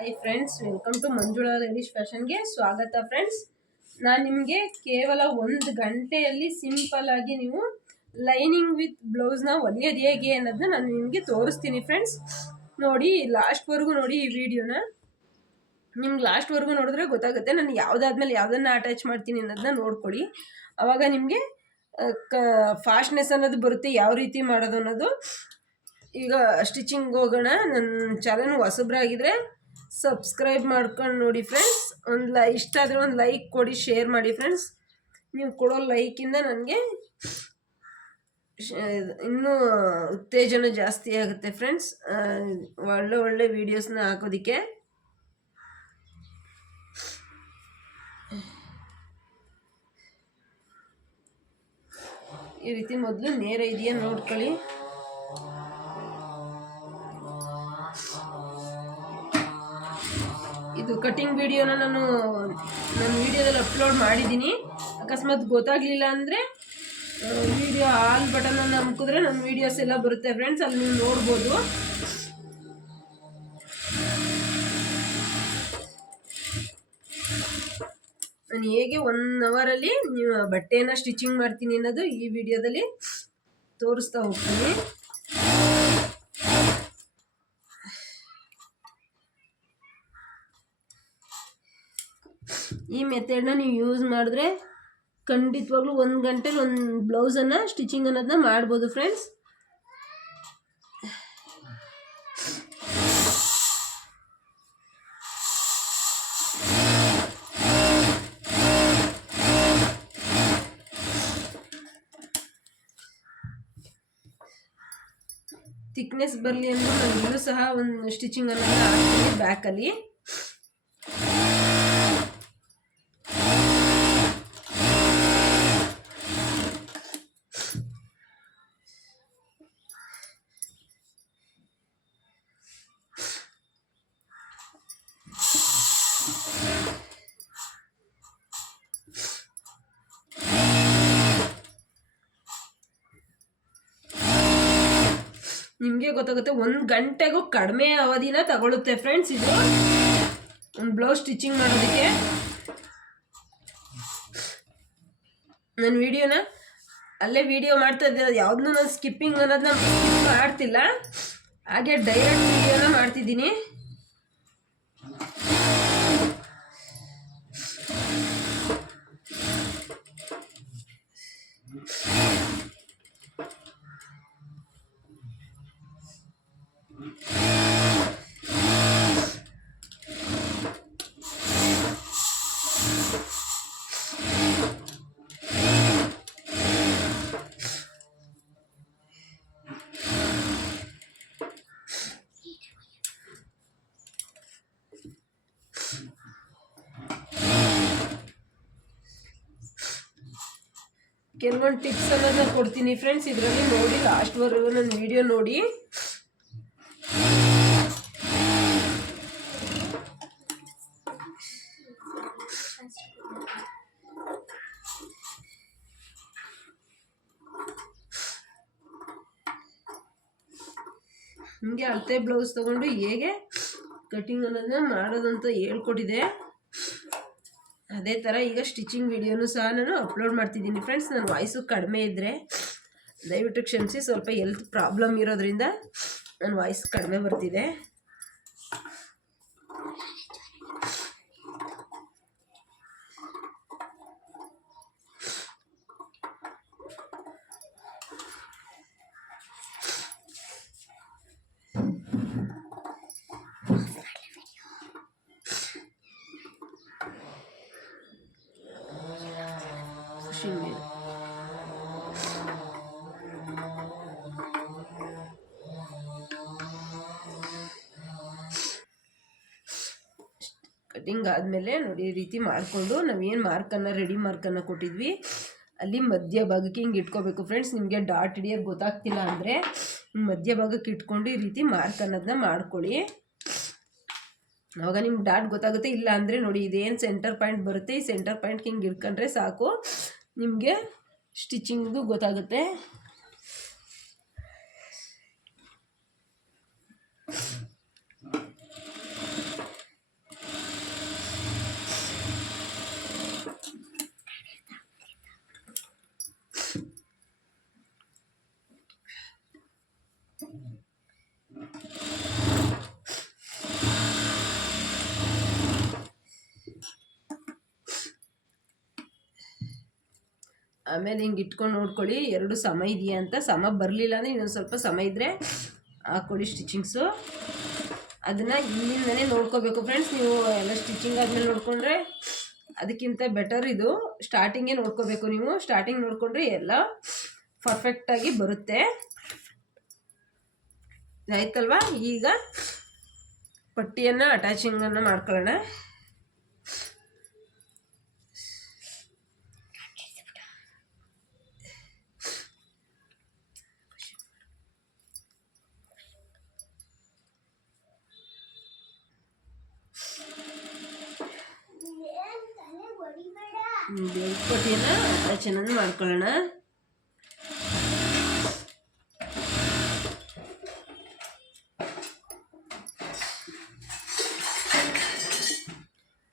Hi friends, welcome to Manjula ladies ಫ್ಯಾಷನ್ಗೆ ಸ್ವಾಗತ friends. ನಾನು ನಿಮಗೆ ಕೇವಲ 1 ಗಂಟೆಯಲ್ಲಿ ಸಿಂಪಲ್ ಆಗಿ ನೀವು ಲೈನಿಂಗ್ ವಿತ್ ಬ್ಲೌಸ್ನ ಹೊಲಿಯೋದು ಹೇಗೆ ಅನ್ನೋದನ್ನ ನಾನು ನಿಮಗೆ ತೋರಿಸ್ತೀನಿ ಫ್ರೆಂಡ್ಸ್. ನೋಡಿ, ಲಾಸ್ಟ್ವರೆಗೂ ನೋಡಿ ಈ ವಿಡಿಯೋನ. ನಿಮ್ಗೆ ಲಾಸ್ಟ್ವರೆಗೂ ನೋಡಿದ್ರೆ ಗೊತ್ತಾಗುತ್ತೆ ನಾನು ಯಾವುದಾದ್ಮೇಲೆ ಯಾವುದನ್ನು ಅಟ್ಯಾಚ್ ಮಾಡ್ತೀನಿ ಅನ್ನೋದನ್ನ ನೋಡ್ಕೊಳ್ಳಿ. ಆವಾಗ ನಿಮಗೆ ಫಾಸ್ಟ್ನೆಸ್ ಅನ್ನೋದು ಬರುತ್ತೆ, ಯಾವ ರೀತಿ ಮಾಡೋದು ಅನ್ನೋದು. ಈಗ ಸ್ಟಿಚಿಂಗ್ ಹೋಗೋಣ. ನನ್ನ ಚಾನಲ್ ಹೊಸಬ್ರಾಗಿದ್ದರೆ ಸಬ್ಸ್ಕ್ರೈಬ್ ಮಾಡ್ಕೊಂಡು ನೋಡಿ ಫ್ರೆಂಡ್ಸ್. ಇಷ್ಟ ಆದರೆ ಒಂದು ಲೈಕ್ ಕೊಡಿ, ಶೇರ್ ಮಾಡಿ ಫ್ರೆಂಡ್ಸ್. ನೀವು ಕೊಡೋ ಲೈಕಿಂದ ನನಗೆ ಇನ್ನೂ ಉತ್ತೇಜನ ಜಾಸ್ತಿ ಆಗುತ್ತೆ ಫ್ರೆಂಡ್ಸ್, ಒಳ್ಳೆ ವೀಡಿಯೋಸ್ನ ಹಾಕೋದಕ್ಕೆ. ಈ ರೀತಿ ಮೊದಲು ನೇರ ಇದೆಯಾ ನೋಡ್ಕೊಳ್ಳಿ. ಇದು ಕಟಿಂಗ್ ವಿಡಿಯೋನ ನಾನು ನನ್ನ ವಿಡಿಯೋದಲ್ಲಿ ಅಪ್ಲೋಡ್ ಮಾಡಿದ್ದೀನಿ. ಅಕಸ್ಮಾತ್ ಗೊತ್ತಾಗಲಿಲ್ಲ ಅಂದರೆ ವಿಡಿಯೋ ಆಲ್ ಬಟನನ್ನು ಅಮ್ಕಿದ್ರೆ ನನ್ನ ವೀಡಿಯೋಸ್ ಎಲ್ಲ ಬರುತ್ತೆ ಫ್ರೆಂಡ್ಸ್, ಅಲ್ಲಿ ನೀವು ನೋಡ್ಬೋದು. ನಾನು ಹೇಗೆ 1 ಅವರಲ್ಲಿ ನೀವು ಬಟ್ಟೆಯನ್ನು ಸ್ಟಿಚಿಂಗ್ ಮಾಡ್ತೀನಿ ಅನ್ನೋದು ಈ ವಿಡಿಯೋದಲ್ಲಿ ತೋರಿಸ್ತಾ ಹೋಗ್ತೀನಿ. ಈ ಮೆಥಡ್ನ ನೀವು ಯೂಸ್ ಮಾಡಿದ್ರೆ ಖಂಡಿತವಾಗ್ಲೂ 1 ಗಂಟೆಲಿ ಒಂದು ಬ್ಲೌಸನ್ನು ಸ್ಟಿಚಿಂಗ್ ಅನ್ನೋದನ್ನ ಮಾಡ್ಬೋದು ಫ್ರೆಂಡ್ಸ್. ಥಿಕ್ನೆಸ್ ಬರಲಿ ಅಂದರೆ ನಾನು ಇಲ್ಲೂ ಸಹ ಒಂದು ಸ್ಟಿಚಿಂಗ್ ಅನ್ನೋದನ್ನ ಹಾಕ್ತೀನಿ ಬ್ಯಾಕಲ್ಲಿ. ನಿಮಗೆ ಗೊತ್ತಾಗುತ್ತೆ, 1 ಗಂಟೆಗೂ ಕಡಿಮೆ ಅವಧಿನ ತಗೊಳುತ್ತೆ ಫ್ರೆಂಡ್ಸ್ ಇದು ಒಂದು ಬ್ಲೌಸ್ ಸ್ಟಿಚಿಂಗ್ ಮಾಡೋದಕ್ಕೆ. ನನ್ನ ವಿಡಿಯೋನ ಅಲ್ಲೇ ವಿಡಿಯೋ ಮಾಡ್ತಾ ಇದ್ದೆ, ಯಾವುದನ್ನೂ ನಾನು ಸ್ಕಿಪ್ಪಿಂಗ್ ಅನ್ನೋದನ್ನ ಮಾಡ್ತಿಲ್ಲ, ಹಾಗೆ ಡೈರೆಕ್ಟ್ ವಿಡಿಯೋನ ಮಾಡ್ತಿದ್ದೀನಿ. ಕೆಲವೊಂದು ಟಿಪ್ಸ್ ಅನ್ನೋದನ್ನ ಕೊಡ್ತೀನಿ ಫ್ರೆಂಡ್ಸ್, ಇದರಲ್ಲಿ ನೋಡಿ ಲಾಸ್ಟ್ವರೆಗೂ ನನ್ನ ವಿಡಿಯೋ ನೋಡಿ. ನಿಮಗೆ ಅಳತೆ ಬ್ಲೌಸ್ ತಗೊಂಡು ಹೇಗೆ ಕಟಿಂಗ್ ಅನ್ನೋದನ್ನ ಮಾಡೋದಂತ ಹೇಳ್ಕೊಟ್ಟಿದೆ. ಅದೇ ಥರ ಈಗ ಸ್ಟಿಚಿಂಗ್ ವಿಡಿಯೋನು ಸಹ ನಾನು ಅಪ್ಲೋಡ್ ಮಾಡ್ತಿದ್ದೀನಿ ಫ್ರೆಂಡ್ಸ್. ನನ್ನ ವಾಯ್ಸು ಕಡಿಮೆ ಇದ್ದರೆ ದಯವಿಟ್ಟು ಕ್ಷಮಿಸಿ, ಸ್ವಲ್ಪ ಹೆಲ್ತ್ ಪ್ರಾಬ್ಲಮ್ ಇರೋದ್ರಿಂದ ನನ್ನ ವಾಯ್ಸ್ ಕಡಿಮೆ ಬರ್ತಿದೆ. ಕಟಿಂಗ್ ಆದಮೇಲೆ ನೋಡಿ ಈ ರೀತಿ ಮಾಡಿಕೊಂಡು ನಾವೇನು ಮಾರ್ಕನ್ನು ರೆಡಿ ಮಾರ್ಕನ್ನು ಕೊಟ್ಟಿದ್ವಿ ಅಲ್ಲಿ ಮಧ್ಯ ಭಾಗಕ್ಕೆ ಹಿಂಗೆ ಇಟ್ಕೋಬೇಕು ಫ್ರೆಂಡ್ಸ್. ನಿಮಗೆ ಡಾಟ್ ಹಿಡಿಯೋದು ಗೊತ್ತಾಗ್ತಿಲ್ಲ ಅಂದರೆ ಮಧ್ಯ ಭಾಗಕ್ಕೆ ಇಟ್ಕೊಂಡು ಈ ರೀತಿ ಮಾರ್ಕ್ ಅನ್ನೋದನ್ನ ಮಾಡ್ಕೊಳ್ಳಿ. ಆವಾಗ ನಿಮ್ಗೆ ಡಾಟ್ ಗೊತ್ತಾಗುತ್ತೆ. ಇಲ್ಲ ಅಂದರೆ ನೋಡಿ, ಇದೇನು ಸೆಂಟರ್ ಪಾಯಿಂಟ್ ಬರುತ್ತೆ, ಈ ಸೆಂಟರ್ ಪಾಯಿಂಟ್ಗೆ ಹಿಂಗೆ ಇಟ್ಕೊಂಡ್ರೆ ಸಾಕು, ನಿಮಗೆ ಸ್ಟಿಚಿಂಗ್ದು ಗೊತ್ತಾಗುತ್ತೆ. ಆಮೇಲೆ ಹಿಂಗೆ ಇಟ್ಕೊಂಡು ನೋಡ್ಕೊಳ್ಳಿ ಎರಡು ಸಮ ಇದೆಯಾ ಅಂತ. ಸಮ ಬರಲಿಲ್ಲ ಅಂದರೆ ಇನ್ನೊಂದು ಸ್ವಲ್ಪ ಸಮ ಇದ್ದರೆ ಹಾಕ್ಕೊಳ್ಳಿ ಸ್ಟಿಚಿಂಗ್ಸು. ಅದನ್ನು ಇಲ್ಲಿಂದನೇ ನೋಡ್ಕೋಬೇಕು ಫ್ರೆಂಡ್ಸ್. ನೀವು ಎಲ್ಲ ಸ್ಟಿಚಿಂಗ್ ಆದಮೇಲೆ ನೋಡಿಕೊಂಡ್ರೆ ಅದಕ್ಕಿಂತ ಬೆಟರ್ ಇದು. ಸ್ಟಾರ್ಟಿಂಗೇ ನೋಡ್ಕೋಬೇಕು ನೀವು. ಸ್ಟಾರ್ಟಿಂಗ್ ನೋಡಿಕೊಂಡ್ರೆ ಎಲ್ಲ ಪರ್ಫೆಕ್ಟಾಗಿ ಬರುತ್ತೆ. ಆಯ್ತಲ್ವಾ? ಈಗ ಪಟ್ಟಿಯನ್ನು ಅಟ್ಯಾಚಿಂಗನ್ನು ಮಾಡ್ಕೊಳ್ಳೋಣ. ಪಟ್ಟಿಯನ್ನು ಅಟ್ಯಾಚನ್ನು ಮಾಡ್ಕೊಳ್ಳೋಣ.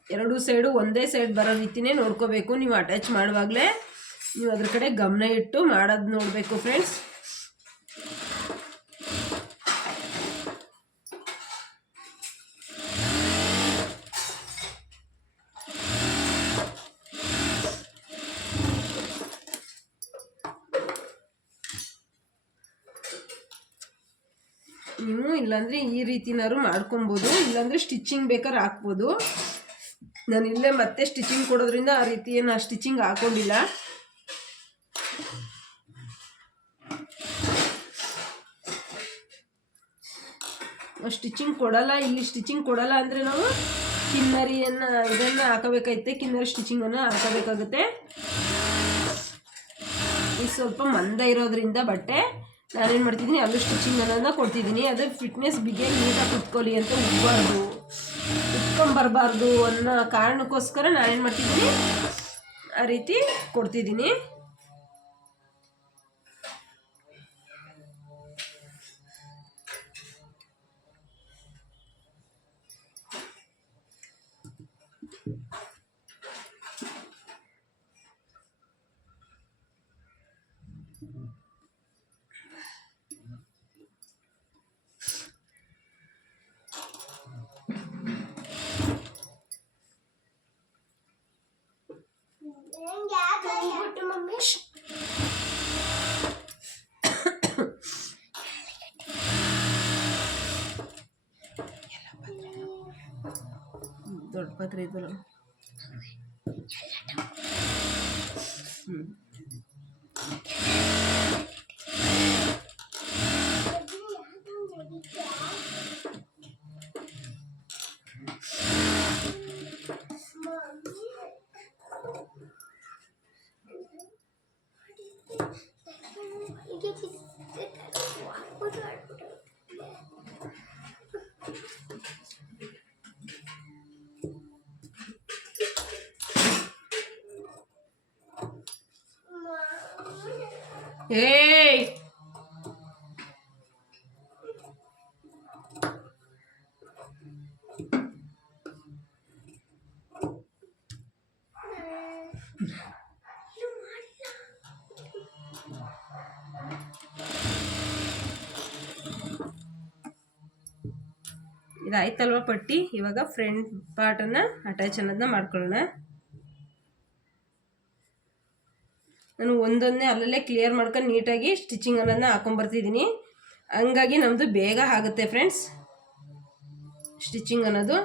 ಎರಡು ಸೈಡು ಒಂದೇ ಸೈಡ್ ಬರೋ ರೀತಿಯೇ ನೋಡ್ಕೋಬೇಕು ನೀವು. ಅಟ್ಯಾಚ್ ಮಾಡುವಾಗಲೇ ನೀವು ಅದ್ರ ಕಡೆ ಗಮನ ಇಟ್ಟು ಮಾಡೋದು ನೋಡಬೇಕು ಫ್ರೆಂಡ್ಸ್. ನೀವು ಇಲ್ಲಾಂದರೆ ಈ ರೀತಿನಾರು ಮಾಡ್ಕೊಬೋದು, ಇಲ್ಲಾಂದರೆ ಸ್ಟಿಚಿಂಗ್ ಬೇಕಾದ್ರೆ ಹಾಕ್ಬೋದು. ನಾನು ಇಲ್ಲೇ ಮತ್ತೆ ಸ್ಟಿಚಿಂಗ್ ಕೊಡೋದ್ರಿಂದ ಆ ರೀತಿ ಏನು ಸ್ಟಿಚಿಂಗ್ ಹಾಕೊಂಡಿಲ್ಲ. ಸ್ಟಿಚಿಂಗ್ ಕೊಡಲ್ಲ, ಇಲ್ಲಿ ಸ್ಟಿಚಿಂಗ್ ಕೊಡಲ್ಲ ಅಂದರೆ ನಾವು ಕಿನ್ನರಿಯನ್ನು ಇದನ್ನು ಹಾಕಬೇಕೈತೆ. ಕಿನ್ನರಿ ಸ್ಟಿಚಿಂಗನ್ನು ಹಾಕಬೇಕಾಗುತ್ತೆ. ಇದು ಸ್ವಲ್ಪ ಮಂದ ಇರೋದ್ರಿಂದ ಬಟ್ಟೆ ನಾನೇನು ಮಾಡ್ತಿದ್ದೀನಿ, ಅಲ್ಲೂ ಸ್ಟಿಚಿಂಗ್ ಅನ್ನೋದನ್ನ ಕೊಡ್ತಿದ್ದೀನಿ. ಅದು ಫಿಟ್ನೆಸ್ ಬಿಗಿ ನೀಟಾಗಿ ಕುತ್ಕೊಳ್ಳಿ ಅಂತ, ಉಬ್ಬಾರ್ದು ಉತ್ಕೊಂಬರಬಾರ್ದು ಅನ್ನೋ ಕಾರಣಕ್ಕೋಸ್ಕರ ನಾನೇನು ಮಾಡ್ತಿದ್ದೀನಿ, ಆ ರೀತಿ ಕೊಡ್ತಿದ್ದೀನಿ. ದೊಡ್ಡ ಪಾತ್ರೆ ಇದಲ್ಲ. ಏಯ್ ಇದಾಯ್ತಲ್ವ ಪಟ್ಟಿ. ಇವಾಗ ಫ್ರಂಟ್ ಪಾರ್ಟನ್ನು ಅಟ್ಯಾಚ್ ಅನ್ನೋದನ್ನ ಮಾಡ್ಕೊಳ್ಳೋಣ. ನಾನು ಒಂದೊಂದೇ ಅಲ್ಲಲ್ಲೇ ಕ್ಲಿಯರ್ ಮಾಡ್ಕೊಂಡು ನೀಟಾಗಿ ಸ್ಟಿಚಿಂಗ್ ಅನ್ನೋದನ್ನ ಹಾಕೊಂಬರ್ತಿದ್ದೀನಿ. ಹಂಗಾಗಿ ನಮ್ಮದು ಬೇಗ ಆಗುತ್ತೆ ಫ್ರೆಂಡ್ಸ್ ಸ್ಟಿಚಿಂಗ್ ಅನ್ನೋದು.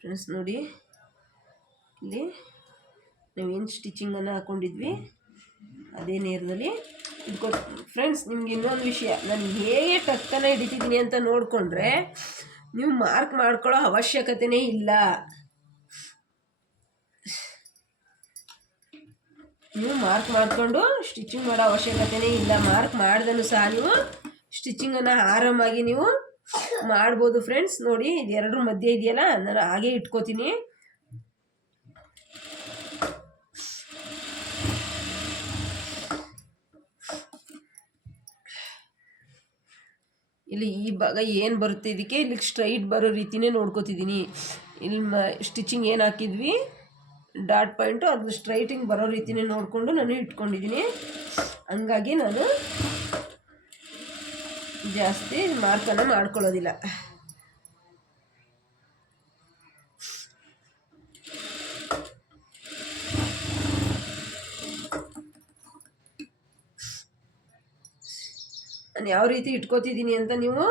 ಫ್ರೆಂಡ್ಸ್ ನೋಡಿ, ಇಲ್ಲಿ ನಾವೇನು ಸ್ಟಿಚಿಂಗನ್ನು ಹಾಕ್ಕೊಂಡಿದ್ವಿ ಅದೇ ನೇರದಲ್ಲಿ ಇಟ್ಕೊ. ಫ್ರೆಂಡ್ಸ್, ನಿಮ್ಗೆ ಇನ್ನೊಂದು ವಿಷಯ, ನಾನು ಹೇಗೆ ಟಕ್ಕನ್ನು ಹಿಡಿತಿದ್ದೀನಿ ಅಂತ ನೋಡಿಕೊಂಡ್ರೆ ನೀವು ಮಾರ್ಕ್ ಮಾಡ್ಕೊಳ್ಳೋ ಅವಶ್ಯಕತೆಯೇ ಇಲ್ಲ. ನೀವು ಮಾರ್ಕ್ ಮಾಡಿಕೊಂಡು ಸ್ಟಿಚಿಂಗ್ ಮಾಡೋ ಅವಶ್ಯಕತೆಯೇ ಇಲ್ಲ. ಮಾರ್ಕ್ ಮಾಡ್ದೂ ಸಹ ನೀವು ಸ್ಟಿಚಿಂಗನ್ನು ಆರಾಮಾಗಿ ನೀವು ಮಾಡ್ಬೋದು. ಫ್ರೆಂಡ್ಸ್ ನೋಡಿ, ಇದು ಎರಡರ ಮಧ್ಯೆ ಇದೆಯಲ್ಲ, ನಾನು ಹಾಗೆ ಇಟ್ಕೋತೀನಿ. ಇಲ್ಲಿ ಈ ಭಾಗ ಏನು ಬರುತ್ತೆ ಇದಕ್ಕೆ, ಇಲ್ಲಿಗೆ ಸ್ಟ್ರೈಟ್ ಬರೋ ರೀತಿಯೇ ನೋಡ್ಕೋತಿದ್ದೀನಿ. ಇಲ್ಲಿ ಸ್ಟಿಚಿಂಗ್ ಏನು ಹಾಕಿದ್ವಿ ಡಾಟ್ ಪಾಯಿಂಟು, ಅದು ಸ್ಟ್ರೈಟಿಂಗ್ ಬರೋ ರೀತಿಯೇ ನೋಡಿಕೊಂಡು ನಾನು ಇಟ್ಕೊಂಡಿದ್ದೀನಿ. ಹಂಗಾಗಿ ನಾನು ಜಾಸ್ತಿ ಮಾರ್ಕನ್ನು ಮಾಡ್ಕೊಳ್ಳೋದಿಲ್ಲ. ನಾನು ಯಾವ ರೀತಿ ಇಟ್ಕೋತಿದ್ದೀನಿ ಅಂತ ನೀವು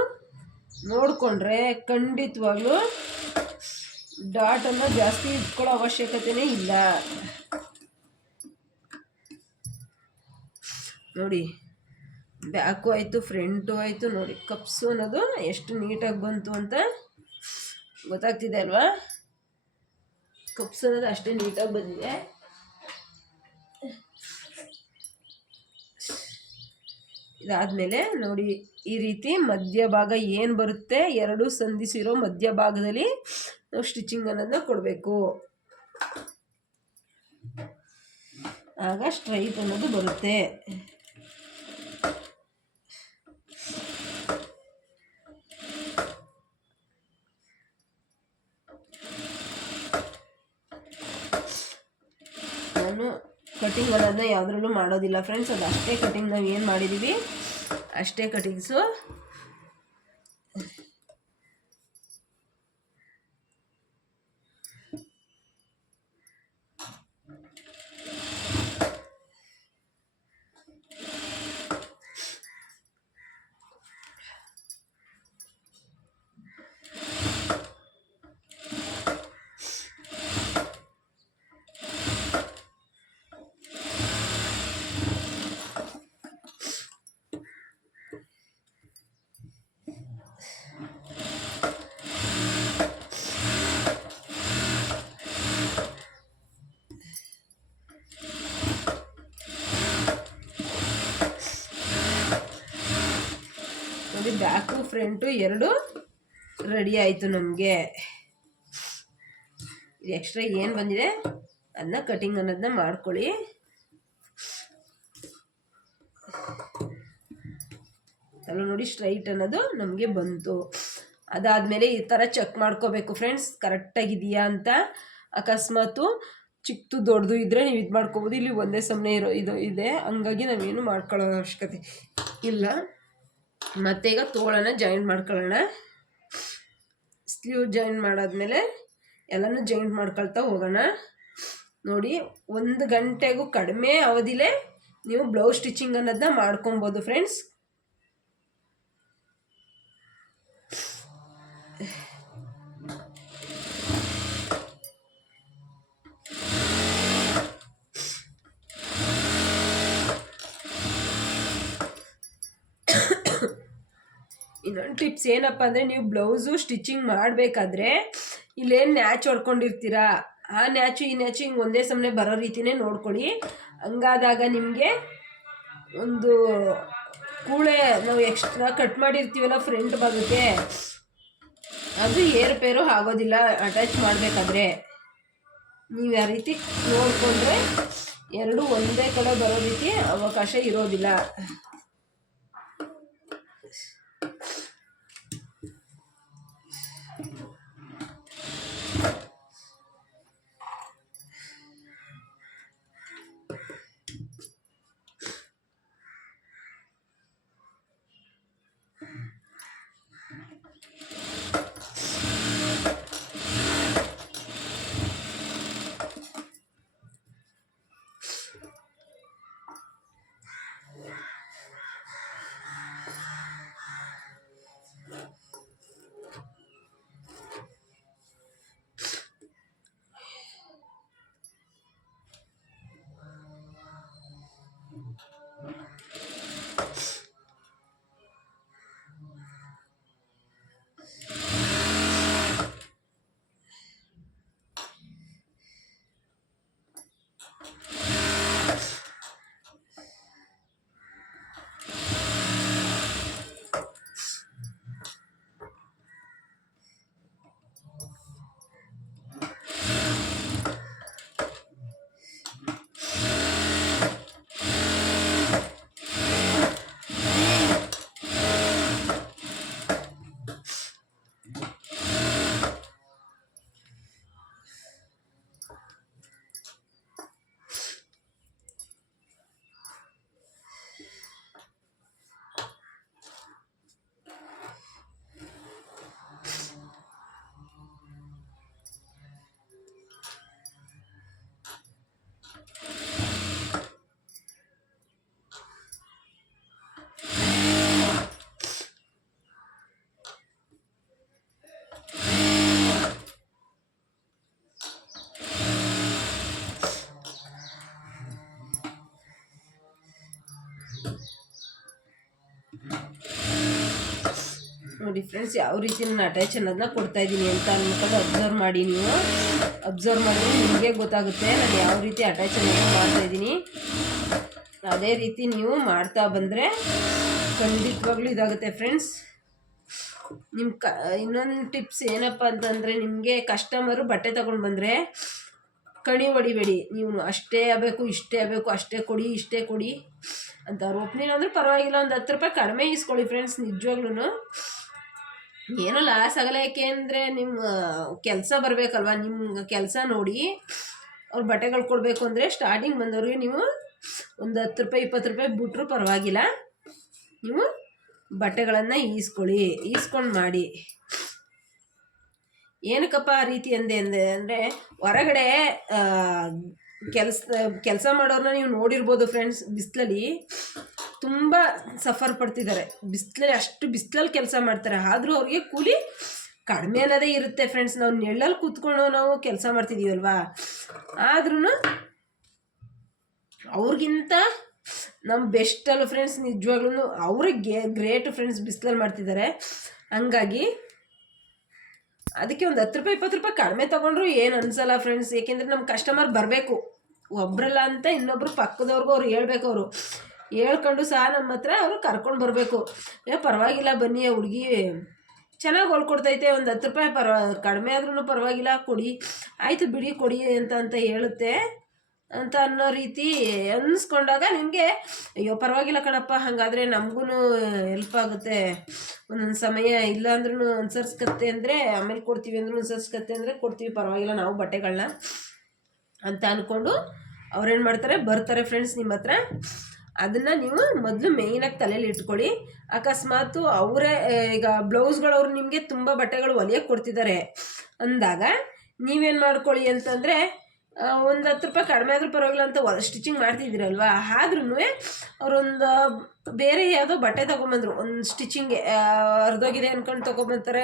ನೋಡಿಕೊಂಡ್ರೆ ಖಂಡಿತವಾಗ್ಲೂ ಡಾಟನ್ನು ಜಾಸ್ತಿ ಇಟ್ಕೊಳ್ಳೋ ಅವಶ್ಯಕತೆಯೇ ಇಲ್ಲ. ನೋಡಿ, ಬ್ಯಾಕು ಆಯಿತು, ಫ್ರಂಟು ಆಯಿತು. ನೋಡಿ, ಕಪ್ಸು ಅನ್ನೋದು ಎಷ್ಟು ನೀಟಾಗಿ ಬಂತು ಅಂತ ಗೊತ್ತಾಗ್ತಿದೆ ಅಲ್ವಾ? ಕಪ್ಸ್ ಅನ್ನೋದು ಅಷ್ಟೇ ನೀಟಾಗಿ ಬಂದಿದೆ. ಇದಾದಮೇಲೆ ನೋಡಿ, ಈ ರೀತಿ ಮಧ್ಯಭಾಗ ಏನು ಬರುತ್ತೆ, ಎರಡು ಸಂಧಿಸಿರೋ ಮಧ್ಯಭಾಗದಲ್ಲಿ ನಾವು ಸ್ಟಿಚಿಂಗ್ ಅನ್ನೋದನ್ನ ಕೊಡಬೇಕು. ಆಗ ಸ್ಟ್ರೈಟ್ ಅನ್ನೋದು ಬರುತ್ತೆ. ನಾನು ಕಟಿಂಗ್ ಅನ್ನೋದನ್ನ ಯಾವುದ್ರಲ್ಲೂ ಮಾಡೋದಿಲ್ಲ ಫ್ರೆಂಡ್ಸ್. ಅದು ಅಷ್ಟೇ ಕಟಿಂಗ್, ನಾವು ಏನು ಮಾಡಿದ್ದೀವಿ ಅಷ್ಟೇ ಕಟಿಂಗ್ಸು. ಬ್ಯಾಕು ಫ್ರಂಟು ಎರಡು ರೆಡಿ ಆಯಿತು ನಮಗೆ. ಇದು ಎಕ್ಸ್ಟ್ರಾ ಏನು ಬಂದಿದೆ ಅದನ್ನ ಕಟಿಂಗ್ ಅನ್ನೋದನ್ನ ಮಾಡ್ಕೊಳ್ಳಿ. ಅಲ್ಲ ನೋಡಿ, ಸ್ಟ್ರೈಟ್ ಅನ್ನೋದು ನಮಗೆ ಬಂತು. ಅದಾದಮೇಲೆ ಈ ಥರ ಚೆಕ್ ಮಾಡ್ಕೋಬೇಕು ಫ್ರೆಂಡ್ಸ್, ಕರೆಕ್ಟಾಗಿದೆಯಾ ಅಂತ. ಅಕಸ್ಮಾತು ಚಿಕ್ಕದು ದೊಡ್ಡದು ಇದ್ದರೆ ನೀವು ಇದು ಮಾಡ್ಕೋಬೋದು. ಇಲ್ಲಿ ಒಂದೇ ಸಮನೆ ಇದು ಇದೆ, ಹಂಗಾಗಿ ನಾವೇನು ಮಾಡ್ಕೊಳ್ಳೋ ಅವಶ್ಯಕತೆ ಇಲ್ಲ. ಮತ್ತು ಈಗ ತೋಳನ್ನು ಜಾಯಿಂಟ್ ಮಾಡ್ಕೊಳ್ಳೋಣ. ಸ್ಲೀವ್ ಜಾಯಿಂಟ್ ಮಾಡಾದ್ಮೇಲೆ ಎಲ್ಲನೂ ಜಾಯಿಂಟ್ ಮಾಡ್ಕೊಳ್ತಾ ಹೋಗೋಣ. ನೋಡಿ, 1 ಗಂಟೆಗೂ ಕಡಿಮೆ ಅವಧಿಲೇ ನೀವು ಬ್ಲೌಸ್ ಸ್ಟಿಚಿಂಗ್ ಅನ್ನೋದನ್ನ ಮಾಡ್ಕೊಬೋದು ಫ್ರೆಂಡ್ಸ್. ಇನ್ನೊಂದು ಟಿಪ್ಸ್ ಏನಪ್ಪ ಅಂದರೆ, ನೀವು ಬ್ಲೌಸು ಸ್ಟಿಚಿಂಗ್ ಮಾಡಬೇಕಾದ್ರೆ ಇಲ್ಲೇನು ನ್ಯಾಚ್ ಹೊಡ್ಕೊಂಡಿರ್ತೀರಾ, ಆ ನ್ಯಾಚು ಈ ನ್ಯಾಚು ಹಿಂಗೆ ಒಂದೇ ಸಮನೆ ಬರೋ ರೀತಿಯೇ ನೋಡ್ಕೊಳ್ಳಿ. ಹಂಗಾದಾಗ ನಿಮಗೆ ಒಂದು ಕೂಳೆ ನಾವು ಎಕ್ಸ್ಟ್ರಾ ಕಟ್ ಮಾಡಿರ್ತೀವಲ್ಲ ಫ್ರಂಟ್ ಭಾಗಕ್ಕೆ, ಅದು ಏರುಪೇರು ಆಗೋದಿಲ್ಲ ಅಟ್ಯಾಚ್ ಮಾಡಬೇಕಾದ್ರೆ. ನೀವು ಆ ರೀತಿ ನೋಡಿಕೊಂಡ್ರೆ ಎರಡು ಒಂದೇ ಕಡೆ ಬರೋ ರೀತಿ ಅವಕಾಶ ಇರೋದಿಲ್ಲ. ನೋಡಿ ಫ್ರೆಂಡ್ಸ್, ಯಾವ ರೀತಿ ನಾನು ಅಟ್ಯಾಚ್ ಅನ್ನೋದನ್ನ ಕೊಡ್ತಾಯಿದ್ದೀನಿ ಅಂತ ಅಂದ್ಕೊಂಡು ಅಬ್ಸರ್ವ್ ಮಾಡಿ. ನೀವು ಅಬ್ಸರ್ವ್ ಮಾಡಿದ್ರೆ ನಿಮಗೆ ಗೊತ್ತಾಗುತ್ತೆ ನಾನು ಯಾವ ರೀತಿ ಅಟ್ಯಾಚ್ ಅನ್ನೋದನ್ನ ಮಾಡ್ತಾಯಿದ್ದೀನಿ. ಅದೇ ರೀತಿ ನೀವು ಮಾಡ್ತಾ ಬಂದರೆ ಖಂಡಿತವಾಗ್ಲೂ ಇದಾಗುತ್ತೆ ಫ್ರೆಂಡ್ಸ್. ಇನ್ನೊಂದು ಟಿಪ್ಸ್ ಏನಪ್ಪ ಅಂತಂದರೆ, ನಿಮಗೆ ಕಸ್ಟಮರು ಬಟ್ಟೆ ತೊಗೊಂಡು ಬಂದರೆ ಕಣಿ ಹೊಡಿಬೇಡಿ. ನೀವು ಅಷ್ಟೇ ಆಗಬೇಕು, ಇಷ್ಟೇ ಆಗಬೇಕು, ಅಷ್ಟೇ ಕೊಡಿ, ಇಷ್ಟೇ ಕೊಡಿ ಅಂತ. ಅವ್ರು ಒಪ್ನಿಲ್ಲ ಅಂದರೆ ಪರವಾಗಿಲ್ಲ, ಒಂದು 10 ರೂಪಾಯಿ ಕಡಿಮೆ ಇಸ್ಕೊಳ್ಳಿ ಫ್ರೆಂಡ್ಸ್. ನಿಜವಾಗ್ಲೂ ಏನೋ ಲಾಸ್ ಆಗಲ್ಲ. ಯಾಕೆ ಅಂದರೆ ನಿಮ್ಮ ಕೆಲಸ ಬರಬೇಕಲ್ವ, ನಿಮ್ಮ ಕೆಲಸ ನೋಡಿ ಅವ್ರು ಬಟ್ಟೆಗಳು ಕೊಡಬೇಕು ಅಂದರೆ ಸ್ಟಾರ್ಟಿಂಗ್ ಬಂದವ್ರಿಗೆ ನೀವು ಒಂದು 10 ರೂಪಾಯಿ 20 ರೂಪಾಯಿ ಬಿಟ್ರೂ ಪರವಾಗಿಲ್ಲ, ನೀವು ಬಟ್ಟೆಗಳನ್ನು ಈಸ್ಕೊಂಡು ಮಾಡಿ. ಏನಕ್ಕಪ್ಪ ಆ ರೀತಿ ಅಂದರೆ ಹೊರಗಡೆ ಕೆಲಸ ಮಾಡೋರನ್ನ ನೀವು ನೋಡಿರ್ಬೋದು ಫ್ರೆಂಡ್ಸ್. ಬಿಸಿಲಲ್ಲಿ ತುಂಬ ಸಫರ್ ಪಡ್ತಿದ್ದಾರೆ. ಅಷ್ಟು ಬಿಸಿಲಲ್ಲಿ ಕೆಲಸ ಮಾಡ್ತಾರೆ, ಆದರೂ ಅವ್ರಿಗೆ ಕೂಲಿ ಕಡಿಮೆ ಅನ್ನೋದೇ ಇರುತ್ತೆ ಫ್ರೆಂಡ್ಸ್. ನಾವು ನೆಳ್ಳಲ್ಲಿ ಕೂತ್ಕೊಂಡು ನಾವು ಕೆಲಸ ಮಾಡ್ತಿದ್ದೀವಲ್ವಾ, ಆದ್ರೂ ಅವ್ರಿಗಿಂತ ನಮ್ಮ ಬೆಸ್ಟ್ ಅಲ್ಲ ಫ್ರೆಂಡ್ಸ್. ನಿಜವಾಗ್ಲೂ ಅವ್ರಿಗೆ ಗ್ರೇಟ್ ಫ್ರೆಂಡ್ಸ್, ಬಿಸಿಲಲ್ಲಿ ಮಾಡ್ತಿದ್ದಾರೆ. ಹಂಗಾಗಿ ಅದಕ್ಕೆ ಒಂದು 10 ರೂಪಾಯಿ 20 ರೂಪಾಯಿ ಕಡಿಮೆ ತೊಗೊಂಡ್ರು ಏನು ಅನಿಸಲ್ಲ ಫ್ರೆಂಡ್ಸ್. ಏಕೆಂದರೆ ನಮ್ಮ ಕಸ್ಟಮರ್ ಬರಬೇಕು, ಒಬ್ರಲ್ಲ ಅಂತ ಇನ್ನೊಬ್ರು ಪಕ್ಕದವ್ರಿಗೂ ಅವ್ರು ಹೇಳ್ಬೇಕು. ಅವರು ಹೇಳ್ಕೊಂಡು ಸಹ ನಮ್ಮ ಹತ್ರ ಅವರು ಕರ್ಕೊಂಡು ಬರಬೇಕು. ಪರವಾಗಿಲ್ಲ ಬನ್ನಿ, ಹುಡುಗಿ ಚೆನ್ನಾಗಿ ಹೊಲ್ಕೊಡ್ತೈತೆ, ಒಂದು 10 ರೂಪಾಯಿ ಕಡಿಮೆ ಆದ್ರೂ ಪರವಾಗಿಲ್ಲ ಕೊಡಿ, ಆಯಿತು ಬಿಡಿ ಕೊಡಿ ಅಂತ ಹೇಳುತ್ತೆ ಅಂತ ಅನ್ನೋ ರೀತಿ ಅನ್ನಿಸ್ಕೊಂಡಾಗ ನಿಮಗೆ ಅಯ್ಯೋ ಪರವಾಗಿಲ್ಲ ಕಣಪ್ಪ, ಹಾಗಾದರೆ ನಮಗೂ ಹೆಲ್ಪ್ ಆಗುತ್ತೆ. ಒಂದೊಂದು ಸಮಯ ಇಲ್ಲ ಅಂದ್ರೂ ಅನುಸರಿಸ್ಕತ್ತೆ ಅಂದರೆ ಆಮೇಲೆ ಕೊಡ್ತೀವಿ ಅಂದ್ರೂ ಅನುಸರಿಸ್ಕತ್ತೆ ಅಂದರೆ ಕೊಡ್ತೀವಿ, ಪರವಾಗಿಲ್ಲ ನಾವು ಬಟ್ಟೆಗಳನ್ನ ಅಂತ ಅಂದ್ಕೊಂಡು ಅವ್ರೇನು ಮಾಡ್ತಾರೆ, ಬರ್ತಾರೆ ಫ್ರೆಂಡ್ಸ್ ನಿಮ್ಮ ಹತ್ರ. ಅದನ್ನು ನೀವು ಮೊದಲು ಮೇಯ್ನಾಗಿ ತಲೆಯಲ್ಲಿ ಇಟ್ಕೊಳ್ಳಿ. ಅಕಸ್ಮಾತು ಅವರೇ ಈಗ ಬ್ಲೌಸ್ಗಳು ಅವ್ರು ನಿಮಗೆ ತುಂಬ ಬಟ್ಟೆಗಳು ಹೊಲಿಯೋಕ್ಕೆ ಕೊಡ್ತಿದ್ದಾರೆ ಅಂದಾಗ ನೀವೇನು ಮಾಡ್ಕೊಳ್ಳಿ ಅಂತಂದರೆ, ಒಂದು 10 ರೂಪಾಯಿ ಕಡಿಮೆ ಆದರೂ ಪರವಾಗಿಲ್ಲ ಅಂತ ಸ್ಟಿಚಿಂಗ್ ಮಾಡ್ತಿದ್ದೀರಲ್ವ, ಆದ್ರೂ ಅವರೊಂದು ಬೇರೆ ಯಾವುದೋ ಬಟ್ಟೆ ತೊಗೊಂಬಂದರು, ಒಂದು ಸ್ಟಿಚಿಂಗ್ಗೆ ಅರ್ಧೋಗಿದೆ ಅಂದ್ಕೊಂಡು ತೊಗೊಬರ್ತಾರೆ,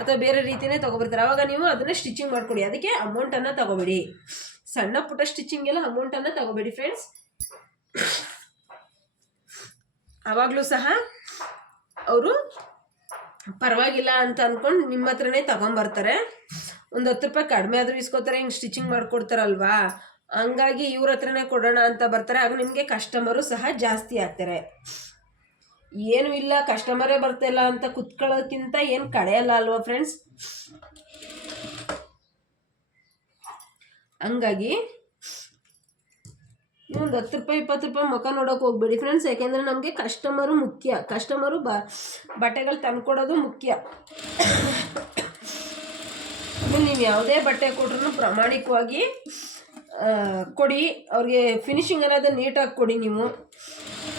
ಅಥವಾ ಬೇರೆ ರೀತಿಯೇ ತೊಗೊಬರ್ತಾರೆ. ಆವಾಗ ನೀವು ಅದನ್ನು ಸ್ಟಿಚಿಂಗ್ ಮಾಡಿಕೊಡಿ. ಅದಕ್ಕೆ ಅಮೌಂಟನ್ನು ತೊಗೋಬೇಡಿ, ಸಣ್ಣ ಪುಟ್ಟ ಸ್ಟಿಚಿಂಗೆಲ್ಲ ಅಮೌಂಟನ್ನು ತೊಗೋಬೇಡಿ ಫ್ರೆಂಡ್ಸ್. ಆವಾಗಲೂ ಸಹ ಅವರು ಪರವಾಗಿಲ್ಲ ಅಂತ ಅಂದ್ಕೊಂಡು ನಿಮ್ಮ ಹತ್ರನೇ ತೊಗೊಂಬರ್ತಾರೆ. ಒಂದು 10 ರೂಪಾಯಿ ಕಡಿಮೆ ಆದರೂ ಇಸ್ಕೋತಾರೆ, ಹಿಂಗೆ ಸ್ಟಿಚಿಂಗ್ ಮಾಡಿಕೊಡ್ತಾರಲ್ವಾ, ಹಂಗಾಗಿ ಇವ್ರ ಹತ್ರನೇ ಕೊಡೋಣ ಅಂತ ಬರ್ತಾರೆ. ಆಗ ನಿಮಗೆ ಕಸ್ಟಮರು ಸಹ ಜಾಸ್ತಿ ಆಗ್ತಾರೆ. ಏನೂ ಇಲ್ಲ, ಕಸ್ಟಮರೇ ಬರ್ತಾಯಿಲ್ಲ ಅಂತ ಕುತ್ಕೊಳ್ಳೋಕ್ಕಿಂತ ಏನು ಕಳೆಯಲ್ಲ ಅಲ್ವಾ ಫ್ರೆಂಡ್ಸ್. ಹಂಗಾಗಿ ಒಂದು 10 ರೂಪಾಯಿ 20 ರೂಪಾಯಿ ಮುಖ ನೋಡೋಕೆ ಹೋಗ್ಬೇಡಿ ಫ್ರೆಂಡ್ಸ್. ಯಾಕೆಂದರೆ ನಮಗೆ ಕಸ್ಟಮರು ಮುಖ್ಯ, ಕಸ್ಟಮರು ಬಟ್ಟೆಗಳು ತಂದುಕೊಡೋದು ಮುಖ್ಯ. ನೀವು ಯಾವುದೇ ಬಟ್ಟೆ ಕೊಟ್ರೂ ಪ್ರಾಮಾಣಿಕವಾಗಿ ಕೊಡಿ. ಅವ್ರಿಗೆ ಫಿನಿಶಿಂಗ್ ಅನ್ನೋದು ನೀಟಾಗಿ ಕೊಡಿ. ನೀವು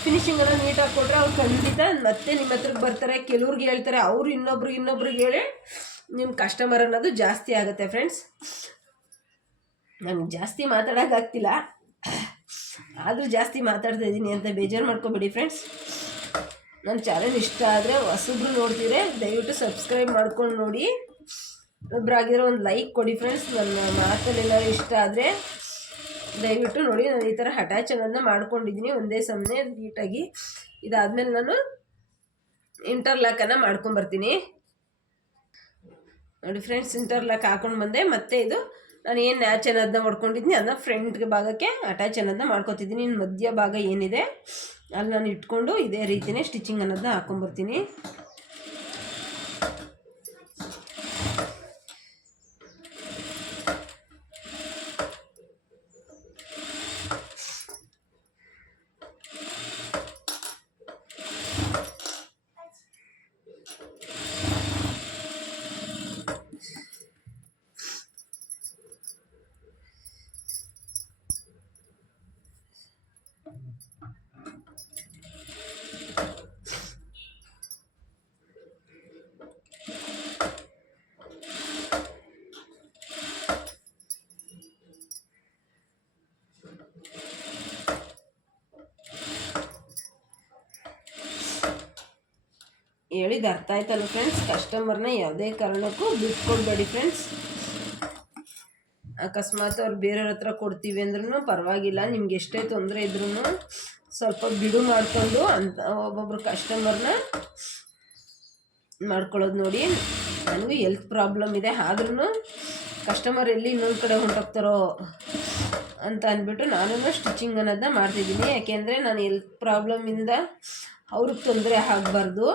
ಫಿನಿಶಿಂಗ್ ಅನ್ನೋದು ನೀಟಾಗಿ ಕೊಟ್ಟರೆ ಅವ್ರು ಖಂಡಿತ ಮತ್ತೆ ನಿಮ್ಮ ಹತ್ರಕ್ಕೆ ಬರ್ತಾರೆ. ಕೆಲವ್ರಿಗೆ ಹೇಳ್ತಾರೆ, ಅವರು ಇನ್ನೊಬ್ರಿಗೆ ಹೇಳಿ ನಿಮ್ಮ ಕಸ್ಟಮರ್ ಅನ್ನೋದು ಜಾಸ್ತಿ ಆಗುತ್ತೆ ಫ್ರೆಂಡ್ಸ್. ನನಗೆ ಜಾಸ್ತಿ ಮಾತಾಡೋಕ್ಕಾಗ್ತಿಲ್ಲ, ಆದರೂ ಜಾಸ್ತಿ ಮಾತಾಡ್ತಾ ಇದ್ದೀನಿ ಅಂತ ಬೇಜಾರು ಮಾಡ್ಕೊಬೇಡಿ ಫ್ರೆಂಡ್ಸ್. ನನ್ನ ಚಾನಲ್ ಇಷ್ಟ ಆದರೆ ಹೊಸಬ್ರು ನೋಡ್ತಿದ್ರೆ ದಯವಿಟ್ಟು ಸಬ್ಸ್ಕ್ರೈಬ್ ಮಾಡ್ಕೊಂಡು ನೋಡಿ. ಒಬ್ಬರಾಗಿರೋ ಒಂದು ಲೈಕ್ ಕೊಡಿ ಫ್ರೆಂಡ್ಸ್. ನನ್ನ ಮಾತಲ್ಲೆಲ್ಲ ಇಷ್ಟ ಆದರೆ ದಯವಿಟ್ಟು ನೋಡಿ. ನಾನು ಈ ಥರ ಅಟ್ಯಾಚ್ ಅನ್ನೋದನ್ನ ಮಾಡ್ಕೊಂಡಿದ್ದೀನಿ ಒಂದೇ ಸಮನೆ ನೀಟಾಗಿ. ಇದಾದಮೇಲೆ ನಾನು ಇಂಟರ್ಲಾಕನ್ನು ಮಾಡ್ಕೊಂಬರ್ತೀನಿ ನೋಡಿ ಫ್ರೆಂಡ್ಸ್. ಇಂಟರ್ಲಾಕ್ ಹಾಕೊಂಡು ಬಂದೆ. ಮತ್ತು ಇದು ನಾನು ಏನು ನ್ಯಾಚ್ ಅನ್ನೋದನ್ನ ಮಾಡ್ಕೊಂಡಿದ್ದೀನಿ ಅದನ್ನ ಫ್ರಂಟ್ ಭಾಗಕ್ಕೆ ಅಟ್ಯಾಚ್ ಅನ್ನೋದನ್ನ ಮಾಡ್ಕೊತಿದ್ದೀನಿ. ಇನ್ನು ಮಧ್ಯ ಭಾಗ ಏನಿದೆ ಅಲ್ಲಿ ನಾನು ಇಟ್ಕೊಂಡು ಇದೇ ರೀತಿಯೇ ಸ್ಟಿಚಿಂಗ್ ಅನ್ನೋದನ್ನ ಹಾಕ್ಕೊಂಬರ್ತೀನಿ. ಹೇಳಿದ ಅರ್ಥ ಆಯ್ತಲ್ಲ ಫ್ರೆಂಡ್ಸ್. ಕಸ್ಟಮರ್ನ ಯಾವುದೇ ಕಾರಣಕ್ಕೂ ಬಿಟ್ಕೊಡ್ಬೇಡಿ ಫ್ರೆಂಡ್ಸ್. ಅಕಸ್ಮಾತ್ ಅವ್ರು ಬೇರೆಯವ್ರ ಹತ್ರ ಕೊಡ್ತೀವಿ ಅಂದ್ರೂ ಪರವಾಗಿಲ್ಲ, ನಿಮ್ಗೆ ಎಷ್ಟೇ ತೊಂದರೆ ಇದ್ರೂ ಸ್ವಲ್ಪ ಬಿಡು ಮಾಡ್ಕೊಂಡು ಅಂತ ಒಬ್ಬೊಬ್ರು ಕಸ್ಟಮರ್ನ ಮಾಡ್ಕೊಳ್ಳೋದು ನೋಡಿ. ನನಗೂ ಹೆಲ್ತ್ ಪ್ರಾಬ್ಲಮ್ ಇದೆ, ಆದ್ರೂ ಕಸ್ಟಮರ್ ಎಲ್ಲಿ ಇನ್ನೊಂದು ಕಡೆ ಹೊಂಟೋಗ್ತಾರೋ ಅಂತ ಅಂದ್ಬಿಟ್ಟು ನಾನು ಸ್ಟಿಚಿಂಗ್ ಅನ್ನೋದನ್ನ ಮಾಡ್ತಿದ್ದೀನಿ. ಯಾಕೆಂದರೆ ನಾನು ಹೆಲ್ತ್ ಪ್ರಾಬ್ಲಮಿಂದ ಅವ್ರಿಗೆ ತೊಂದರೆ ಆಗಬಾರ್ದು.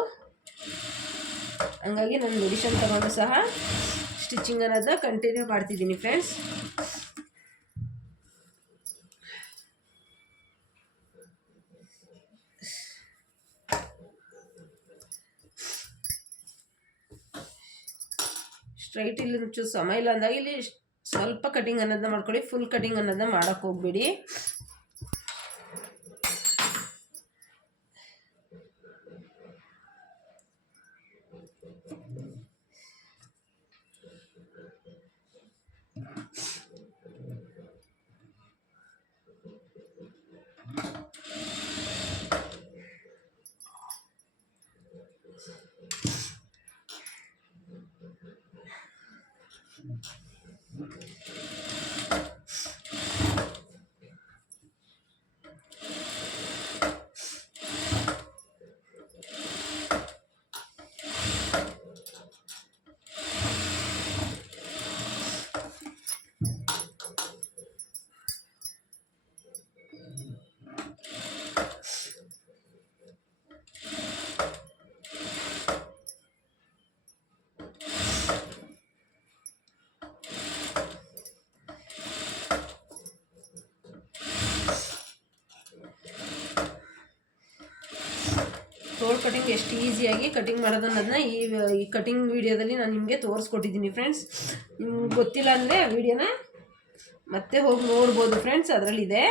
ಹಂಗಾಗಿ ನಾನು ಮೆಡಿಷನ್ ತಗೊಂಡು ಸಹ ಸ್ಟಿಚಿಂಗ್ ಅನ್ನೋದನ್ನ ಕಂಟಿನ್ಯೂ ಮಾಡ್ತಿದ್ದೀನಿ ಫ್ರೆಂಡ್ಸ್. ಸ್ಟ್ರೈಟ್ ಇಲ್ಲಿ ಒಂಚೂರು ಸಮಯ ಇಲ್ಲ ಅಂದಾಗ ಇಲ್ಲಿ ಸ್ವಲ್ಪ ಕಟಿಂಗ್ ಅನ್ನೋದನ್ನ ಮಾಡ್ಕೊಳ್ಳಿ, ಫುಲ್ ಕಟಿಂಗ್ ಅನ್ನೋದನ್ನ ಮಾಡೋಕ್ಕೆ ಹೋಗ್ಬೇಡಿ. ತೋಳು ಕಟಿಂಗ್ ಎಷ್ಟು ಈಸಿಯಾಗಿ ಕಟಿಂಗ್ ಮಾಡೋದು ಅನ್ನೋದನ್ನ ಈ ಕಟಿಂಗ್ ವಿಡಿಯೋದಲ್ಲಿ ನಾನು ನಿಮಗೆ ತೋರಿಸ್ಕೊಟ್ಟಿದ್ದೀನಿ ಫ್ರೆಂಡ್ಸ್. ನಿಮ್ಗೆ ಗೊತ್ತಿಲ್ಲ ಅಂದರೆ ವಿಡಿಯೋನ ಮತ್ತೆ ಹೋಗಿ ನೋಡ್ಬೋದು ಫ್ರೆಂಡ್ಸ್, ಅದರಲ್ಲಿದೆ.